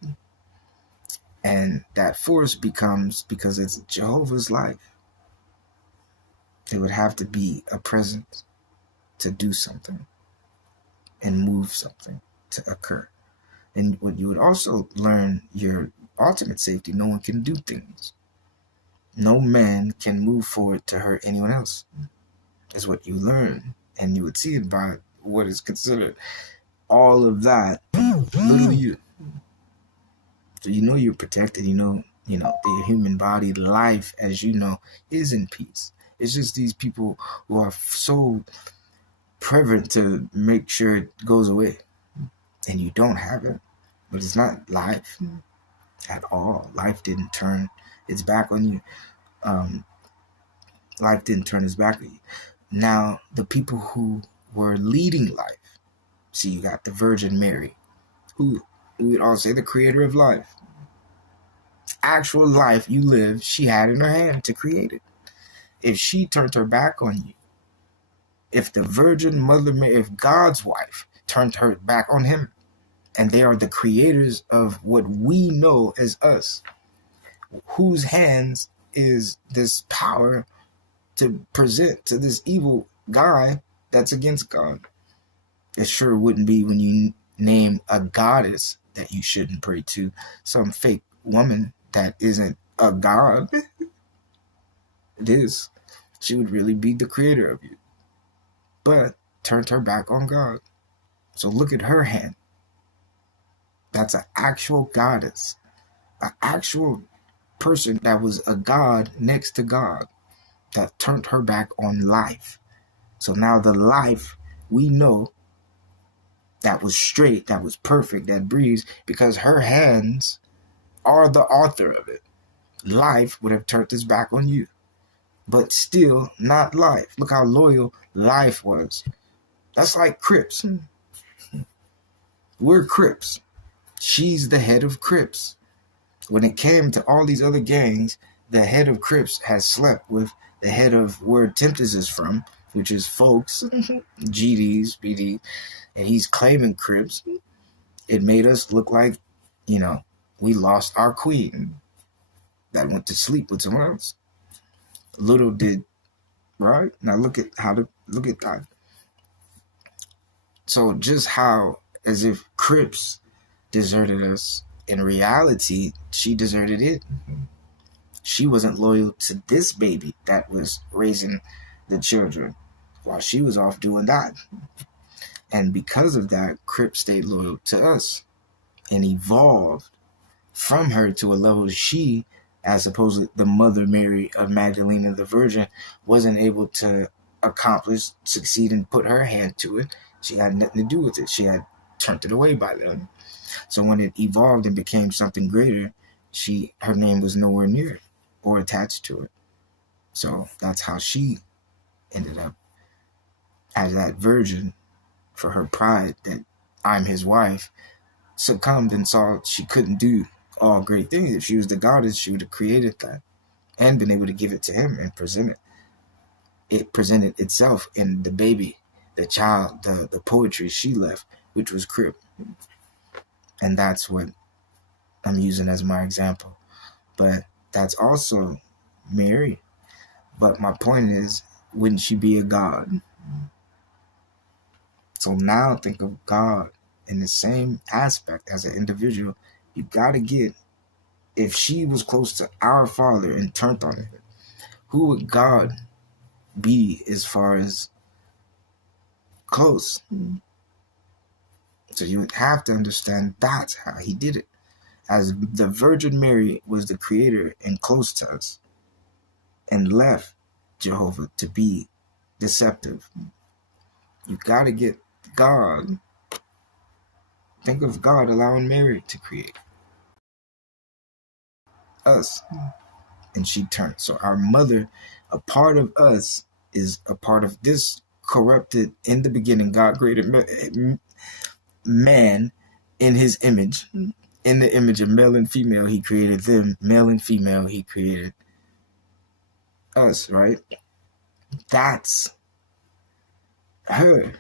And that force becomes, because it's Jehovah's life, it would have to be a presence to do something and move something to occur. And what you would also learn, your ultimate safety, no one can do things. No man can move forward to hurt anyone else. Is what you learn. And you would see it by what is considered all of that, little you. So you know you're protected. You know the human body, life, as you know, is in peace. It's just these people who are so prevalent to make sure it goes away, and you don't have it. But it's not life at all. Life didn't turn its back on you. Life didn't turn its back on you. Now, the people who were leading life, see, you got the Virgin Mary, who we would all say the creator of life. Actual life you live, she had in her hand to create it. If she turned her back on you, if the Virgin Mother Mary, if God's wife turned her back on him, and they are the creators of what we know as us, whose hands is this power to present to this evil guy that's against God? It sure wouldn't be when you name a goddess that you shouldn't pray to, some fake woman that isn't a god. It is. She would really be the creator of you, but turned her back on God. So look at her hand. That's an actual goddess, an actual person that was a god next to God that turned her back on life. So now the life we know that was straight, that was perfect, that breathes, because her hands are the author of it. Life would have turned its back on you, but still not life. Look how loyal life was. That's like Crips. We're Crips. She's the head of Crips. When it came to all these other gangs, the head of Crips has slept with the head of where Tempest is from, which is folks, GDs, BD, and he's claiming Crips. It made us look like, we lost our queen that went to sleep with someone else. Little did, right? Now look at that. So just how, as if Crips deserted us, in reality, she deserted it. She wasn't loyal to this baby that was raising the children while she was off doing that. And because of that, Crips stayed loyal to us and evolved from her to a level she, as opposed to the Mother Mary of Magdalene the Virgin, wasn't able to accomplish, succeed, and put her hand to it. She had nothing to do with it. She had turned it away by them. So when it evolved and became something greater, her name was nowhere near it or attached to it. So that's how she ended up as that virgin, for her pride that I'm his wife, succumbed and saw she couldn't do all great things. If she was the goddess, she would have created that and been able to give it to him and present it. It presented itself in the baby, the child, the poetry she left, which was Crip. And that's what I'm using as my example. But that's also Mary. But my point is, wouldn't she be a god? So now think of God in the same aspect as an individual. You got to get, if she was close to our Father and turned on it, who would God be as far as close? So you would have to understand that's how he did it. As the Virgin Mary was the creator and close to us and left Jehovah to be deceptive. You got to get God. Think of God allowing Mary to create us. And she turned. So our mother, a part of us, is a part of this corrupted, in the beginning, God created man in his image. In the image of male and female, he created them. Male and female, he created us, right? That's her.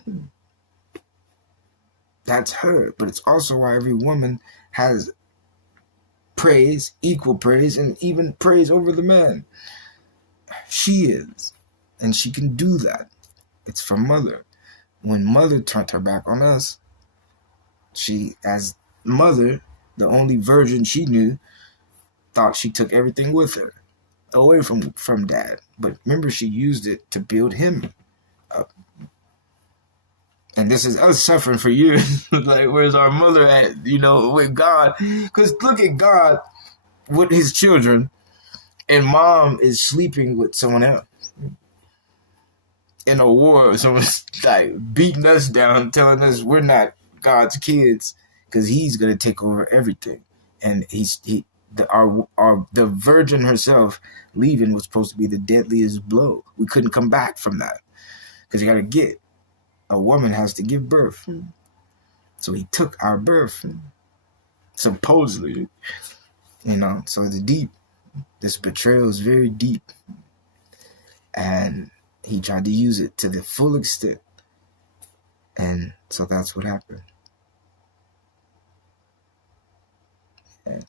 That's her. But it's also why every woman has praise, equal praise, and even praise over the man. She is. And she can do that. It's from mother. When mother turned her back on us, she, as mother, the only virgin she knew, thought she took everything with her. away from dad. But remember, she used it to build him up. And this is us suffering for years. Like, where's our mother at, with God? Because look at God with his children, and mom is sleeping with someone else. In a war, someone's like beating us down, telling us we're not God's kids, because he's going to take over everything. And the virgin herself leaving was supposed to be the deadliest blow. We couldn't come back from that, because a woman has to give birth. So he took our birth, supposedly, so it's deep. This betrayal is very deep. And he tried to use it to the full extent. And so that's what happened. And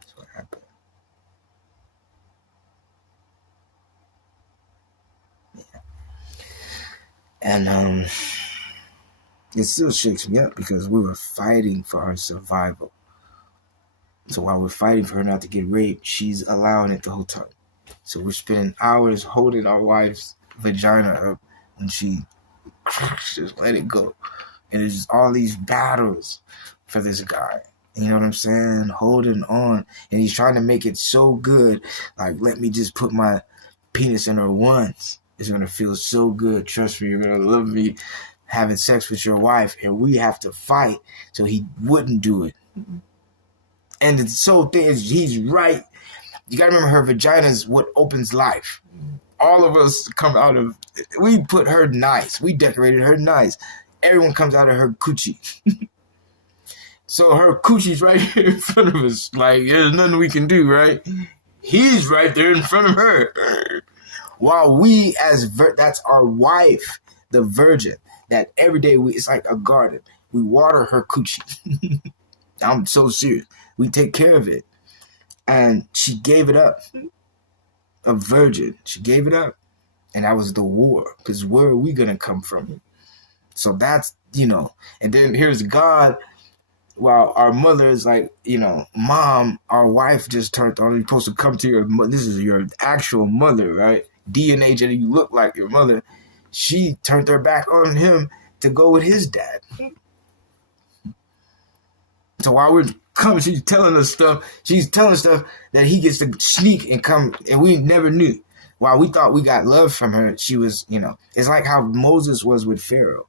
that's what happened. And it still shakes me up, because we were fighting for her survival. So while we're fighting for her not to get raped, she's allowing it the whole time. So we're spending hours holding our wife's vagina up, and she just let it go. And there's just all these battles for this guy. You know what I'm saying? Holding on. And he's trying to make it so good. Like, let me just put my penis in her once. It's going to feel so good. Trust me, you're going to love me having sex with your wife. And we have to fight so he wouldn't do it. And the so thing is, he's right. You got to remember, her vagina is what opens life. All of us come out of, we put her nice. We decorated her nice. Everyone comes out of her coochie. So her coochie's right here in front of us. Like, there's nothing we can do, right? He's right there in front of her. While we that's our wife, the virgin, that every day it's like a garden. We water her coochie. I'm so serious. We take care of it. And she gave it up. A virgin. She gave it up. And that was the war. Because where are we going to come from? So that's, and then here's God. While our mother is like, Mom, our wife just turned on. You're supposed to come to your mother. This is your actual mother, right? DNA, you look like your mother. She turned her back on him to go with his dad. So while we're coming, she's telling us stuff. She's telling stuff that he gets to sneak and come, and we never knew. While we thought we got love from her, she was, it's like how Moses was with Pharaoh.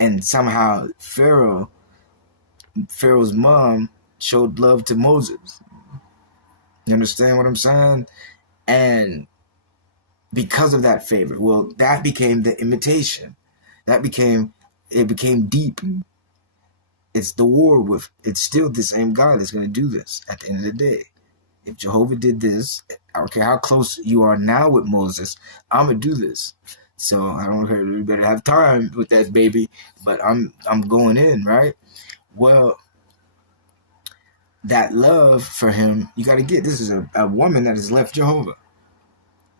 And somehow Pharaoh's mom showed love to Moses. You understand what I'm saying? And because of that favor, that became the imitation. It became deep. It's the war with, it's still the same God that's going to do this at the end of the day. If Jehovah did this, I don't care how close you are now with Moses, I'm going to do this. So I don't care, you better have time with that baby, but I'm going in, right? Well, that love for him, you got to get, this is a woman that has left Jehovah.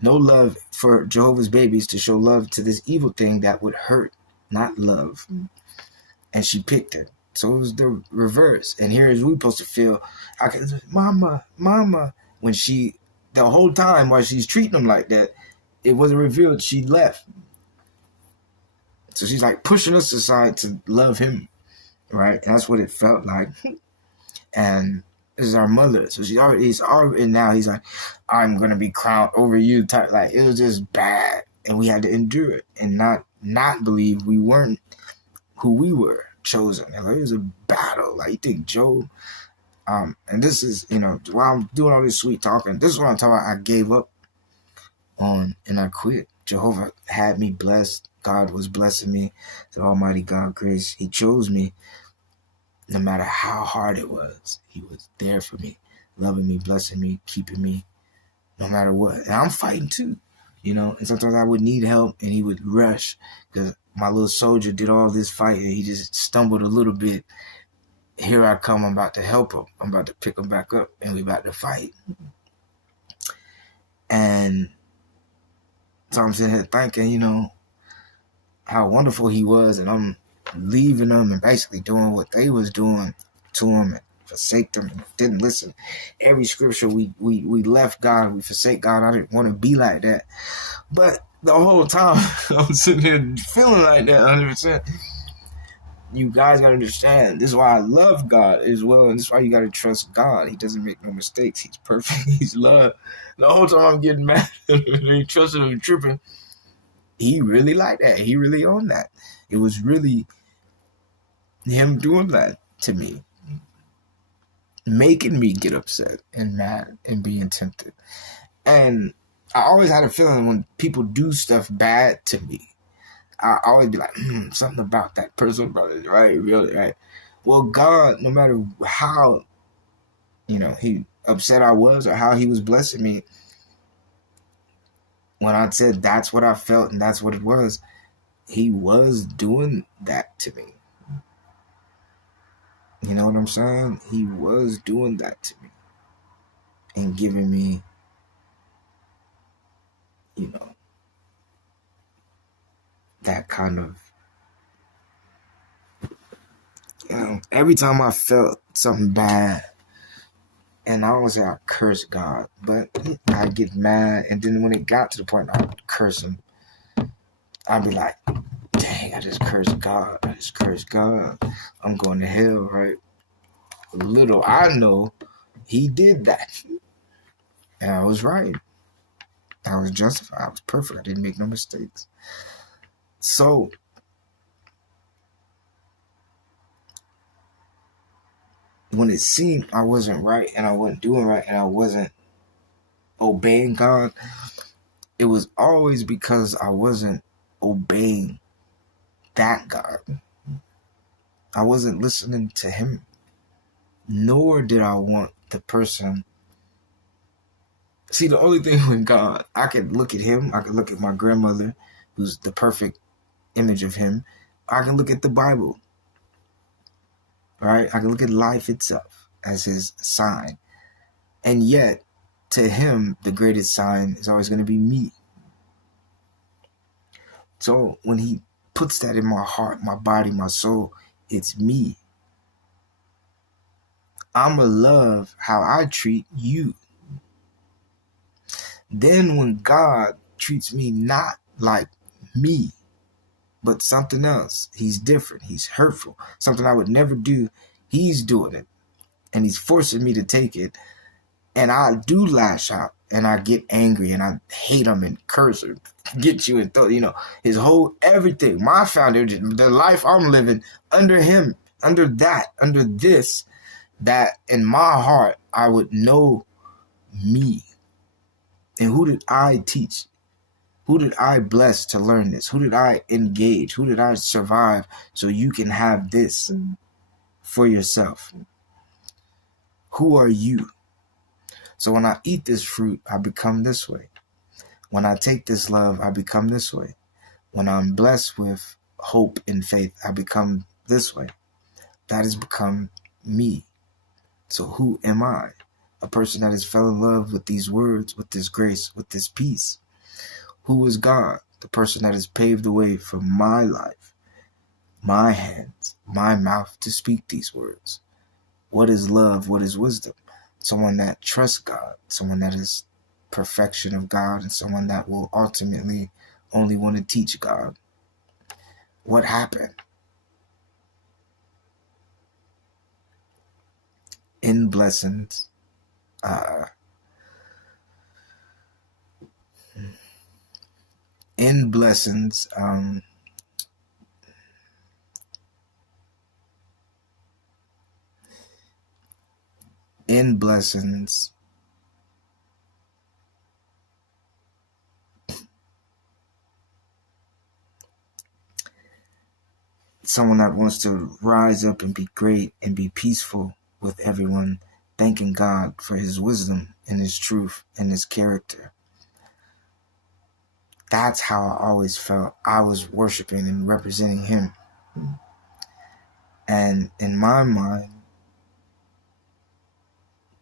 No love for Jehovah's babies to show love to this evil thing that would hurt, not love. And she picked it. So it was the reverse. And here is we supposed to feel, mama, when the whole time while she's treating him like that, it wasn't revealed she left. So she's like pushing us aside to love him, right? And that's what it felt like. And this is our mother. So he's already now he's like, I'm going to be crowned over you. Like, it was just bad. And we had to endure it and not believe we weren't who we were chosen. And like, it was a battle. Like, you think Job, and this is, while I'm doing all this sweet talking, this is what I'm talking about. I gave up on and I quit. Jehovah had me blessed. God was blessing me. The Almighty God grace. He chose me. No matter how hard it was, he was there for me, loving me, blessing me, keeping me, no matter what. And I'm fighting too, and sometimes I would need help and he would rush because my little soldier did all this fighting. He just stumbled a little bit. Here I come. I'm about to help him. I'm about to pick him back up and we're about to fight. And so I'm sitting here thinking, how wonderful he was, and I'm leaving them and basically doing what they was doing to him and forsake them and didn't listen. Every scripture we left God, we forsake God. I didn't want to be like that. But the whole time I'm sitting here feeling like that 100%. You guys gotta understand. This is why I love God as well, and this is why you gotta trust God. He doesn't make no mistakes. He's perfect. He's love. The whole time I'm getting mad and trusting him and tripping, he really liked that. He really owned that. It was really him doing that to me, making me get upset and mad and being tempted. And I always had a feeling when people do stuff bad to me, I always be like, something about that person, brother, right? Really, right? Well, God, no matter how, he upset I was or how he was blessing me, when I said that's what I felt and that's what it was, he was doing that to me. You know what I'm saying? He was doing that to me and giving me, that kind of, every time I felt something bad, and I always say I curse God, but I get mad, and then when it got to the point I would curse him, I'd be like, dang, I just cursed God. I'm going to hell, right? Little I know, he did that. And I was right. I was justified. I was perfect. I didn't make no mistakes. So, when it seemed I wasn't right and I wasn't doing right and I wasn't obeying God, it was always because I wasn't obeying that God. I wasn't listening to him, nor did I want the person. See, the only thing with God, I could look at him, I could look at my grandmother, who's the perfect image of him. I can look at the Bible, right? I can look at life itself as his sign. And yet, to him, the greatest sign is always going to be me. So when he puts that in my heart, my body, my soul, it's me. I'ma love how I treat you. Then when God treats me not like me, but something else, he's different, he's hurtful, something I would never do, he's doing it. And he's forcing me to take it. And I do lash out and I get angry and I hate him and curse or get you and throw, his whole everything, my foundation, the life I'm living under him, under this, that in my heart, I would know me. And who did I teach? Who did I bless to learn this? Who did I engage? Who did I survive so you can have this for yourself? Who are you? So when I eat this fruit, I become this way. When I take this love, I become this way. When I'm blessed with hope and faith, I become this way. That has become me. So who am I? A person that has fell in love with these words, with this grace, with this peace. Who is God? The person that has paved the way for my life, my hands, my mouth to speak these words. What is love? What is wisdom? Someone that trusts God, someone that is perfection of God, and someone that will ultimately only want to teach God. What happened? In blessings, in blessings, someone that wants to rise up and be great and be peaceful with everyone, thanking God for his wisdom and his truth and his character. That's how I always felt I was worshiping and representing him. And in my mind,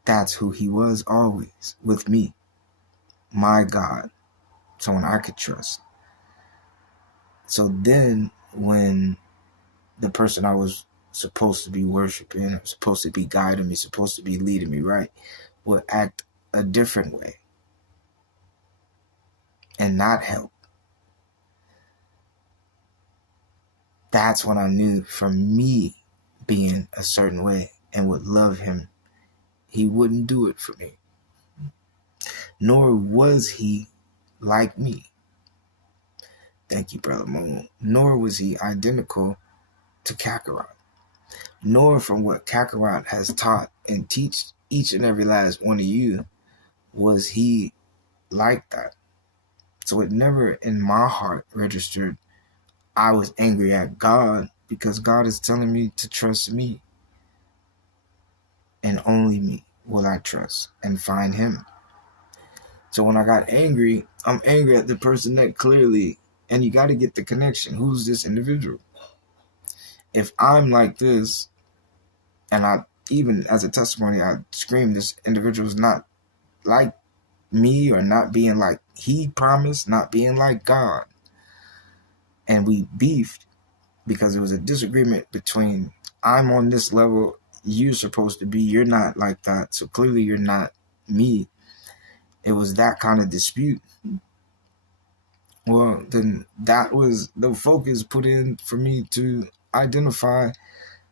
that's who he was always with me. My God, someone I could trust. So then when the person I was supposed to be worshiping, or supposed to be guiding me, supposed to be leading me right, would act a different way and not help. That's when I knew, from me being a certain way and would love him, he wouldn't do it for me. Nor was he like me. Thank you, Brother Moon. Nor was he identical to Kakarot. Nor, from what Kakarot has taught and teach each and every last one of you, was he like that. So it never in my heart registered I was angry at God, because God is telling me to trust me. And only me will I trust and find him. So when I got angry, I'm angry at the person that clearly, and you got to get the connection. Who's this individual? If I'm like this, and I, even as a testimony, I scream this individual is not like me, or not being like he promised, not being like God. And we beefed because it was a disagreement between, I'm on this level, you're supposed to be, you're not like that, so clearly you're not me. It was that kind of dispute. Well, then that was the focus put in for me to identify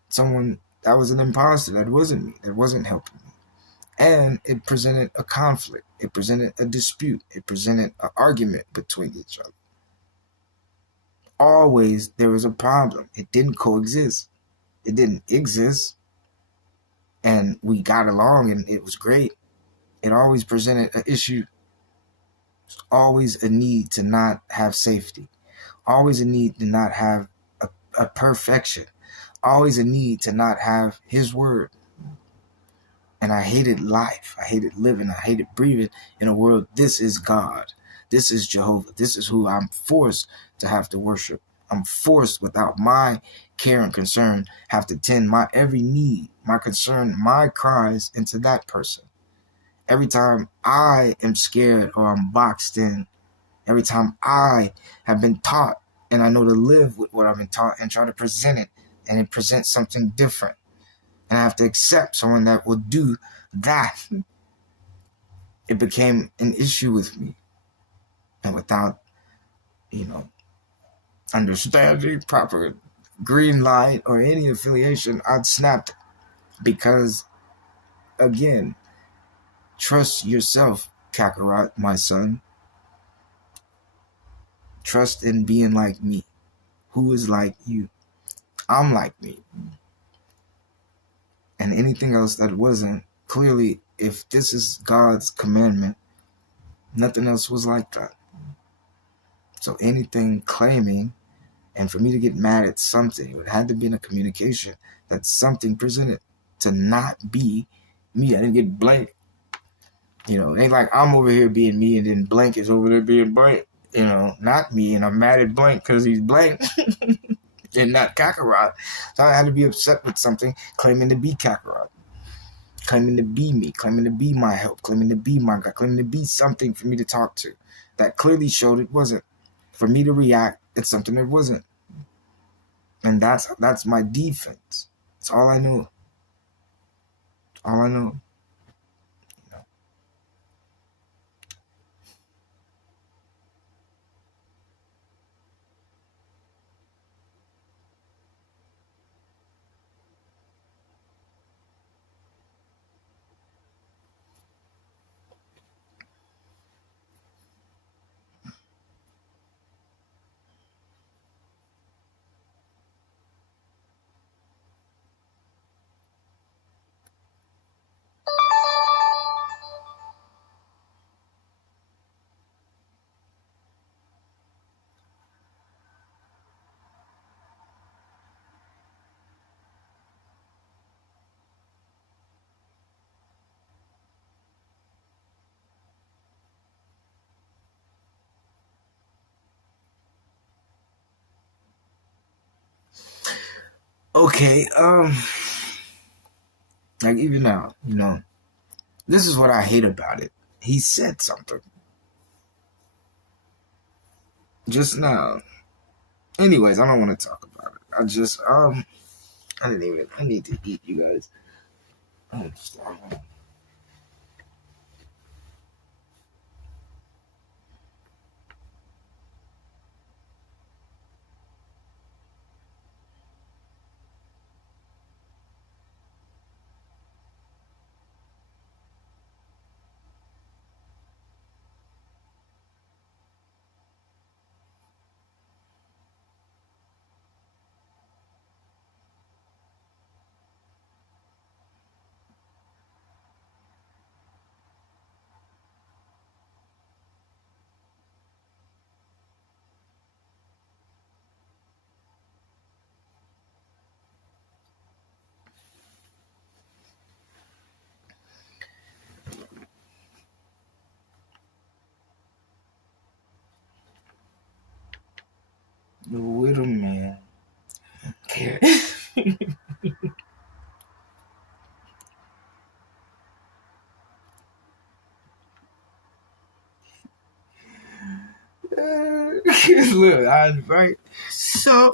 someone that was an imposter, that wasn't me, that wasn't helping me. And it presented a conflict. It presented a dispute. It presented an argument between each other. Always there was a problem. It didn't coexist. It didn't exist. And we got along and it was great. It always presented an issue. There's always a need to not have safety. Always a need to not have a perfection. Always a need to not have his word. And I hated life. I hated living. I hated breathing in a world. This is God. This is Jehovah. This is who I'm forced to have to worship. I'm forced, without my care and concern, have to tend my every need, my concern, my cries into that person. Every time I am scared or I'm boxed in, every time I have been taught and I know to live with what I've been taught and try to present it, and it presents something different, and I have to accept someone that will do that, it became an issue with me. And without, understanding, proper green light, or any affiliation, I'd snapped. Because, again, trust yourself, Kakarot, my son. Trust in being like me. Who is like you? I'm like me. And anything else that wasn't, clearly, if this is God's commandment, nothing else was like that. So anything claiming, and for me to get mad at something, it had to be in a communication that something presented to not be me. I didn't get blank. It ain't like I'm over here being me and then blank is over there being blank. Not me, and I'm mad at blank because he's blank and not Kakarot. So I had to be upset with something claiming to be Kakarot, claiming to be me, claiming to be my help, claiming to be my God, claiming to be something for me to talk to that clearly showed it wasn't. For me to react, it's something that wasn't. And that's my defense. It's all I know. All I know. Okay, like even now, this is what I hate about it. He said something just now. Anyways, I don't want to talk about it. I I need to eat, you guys. I'm starving. The widow man. Care. Look, I invite so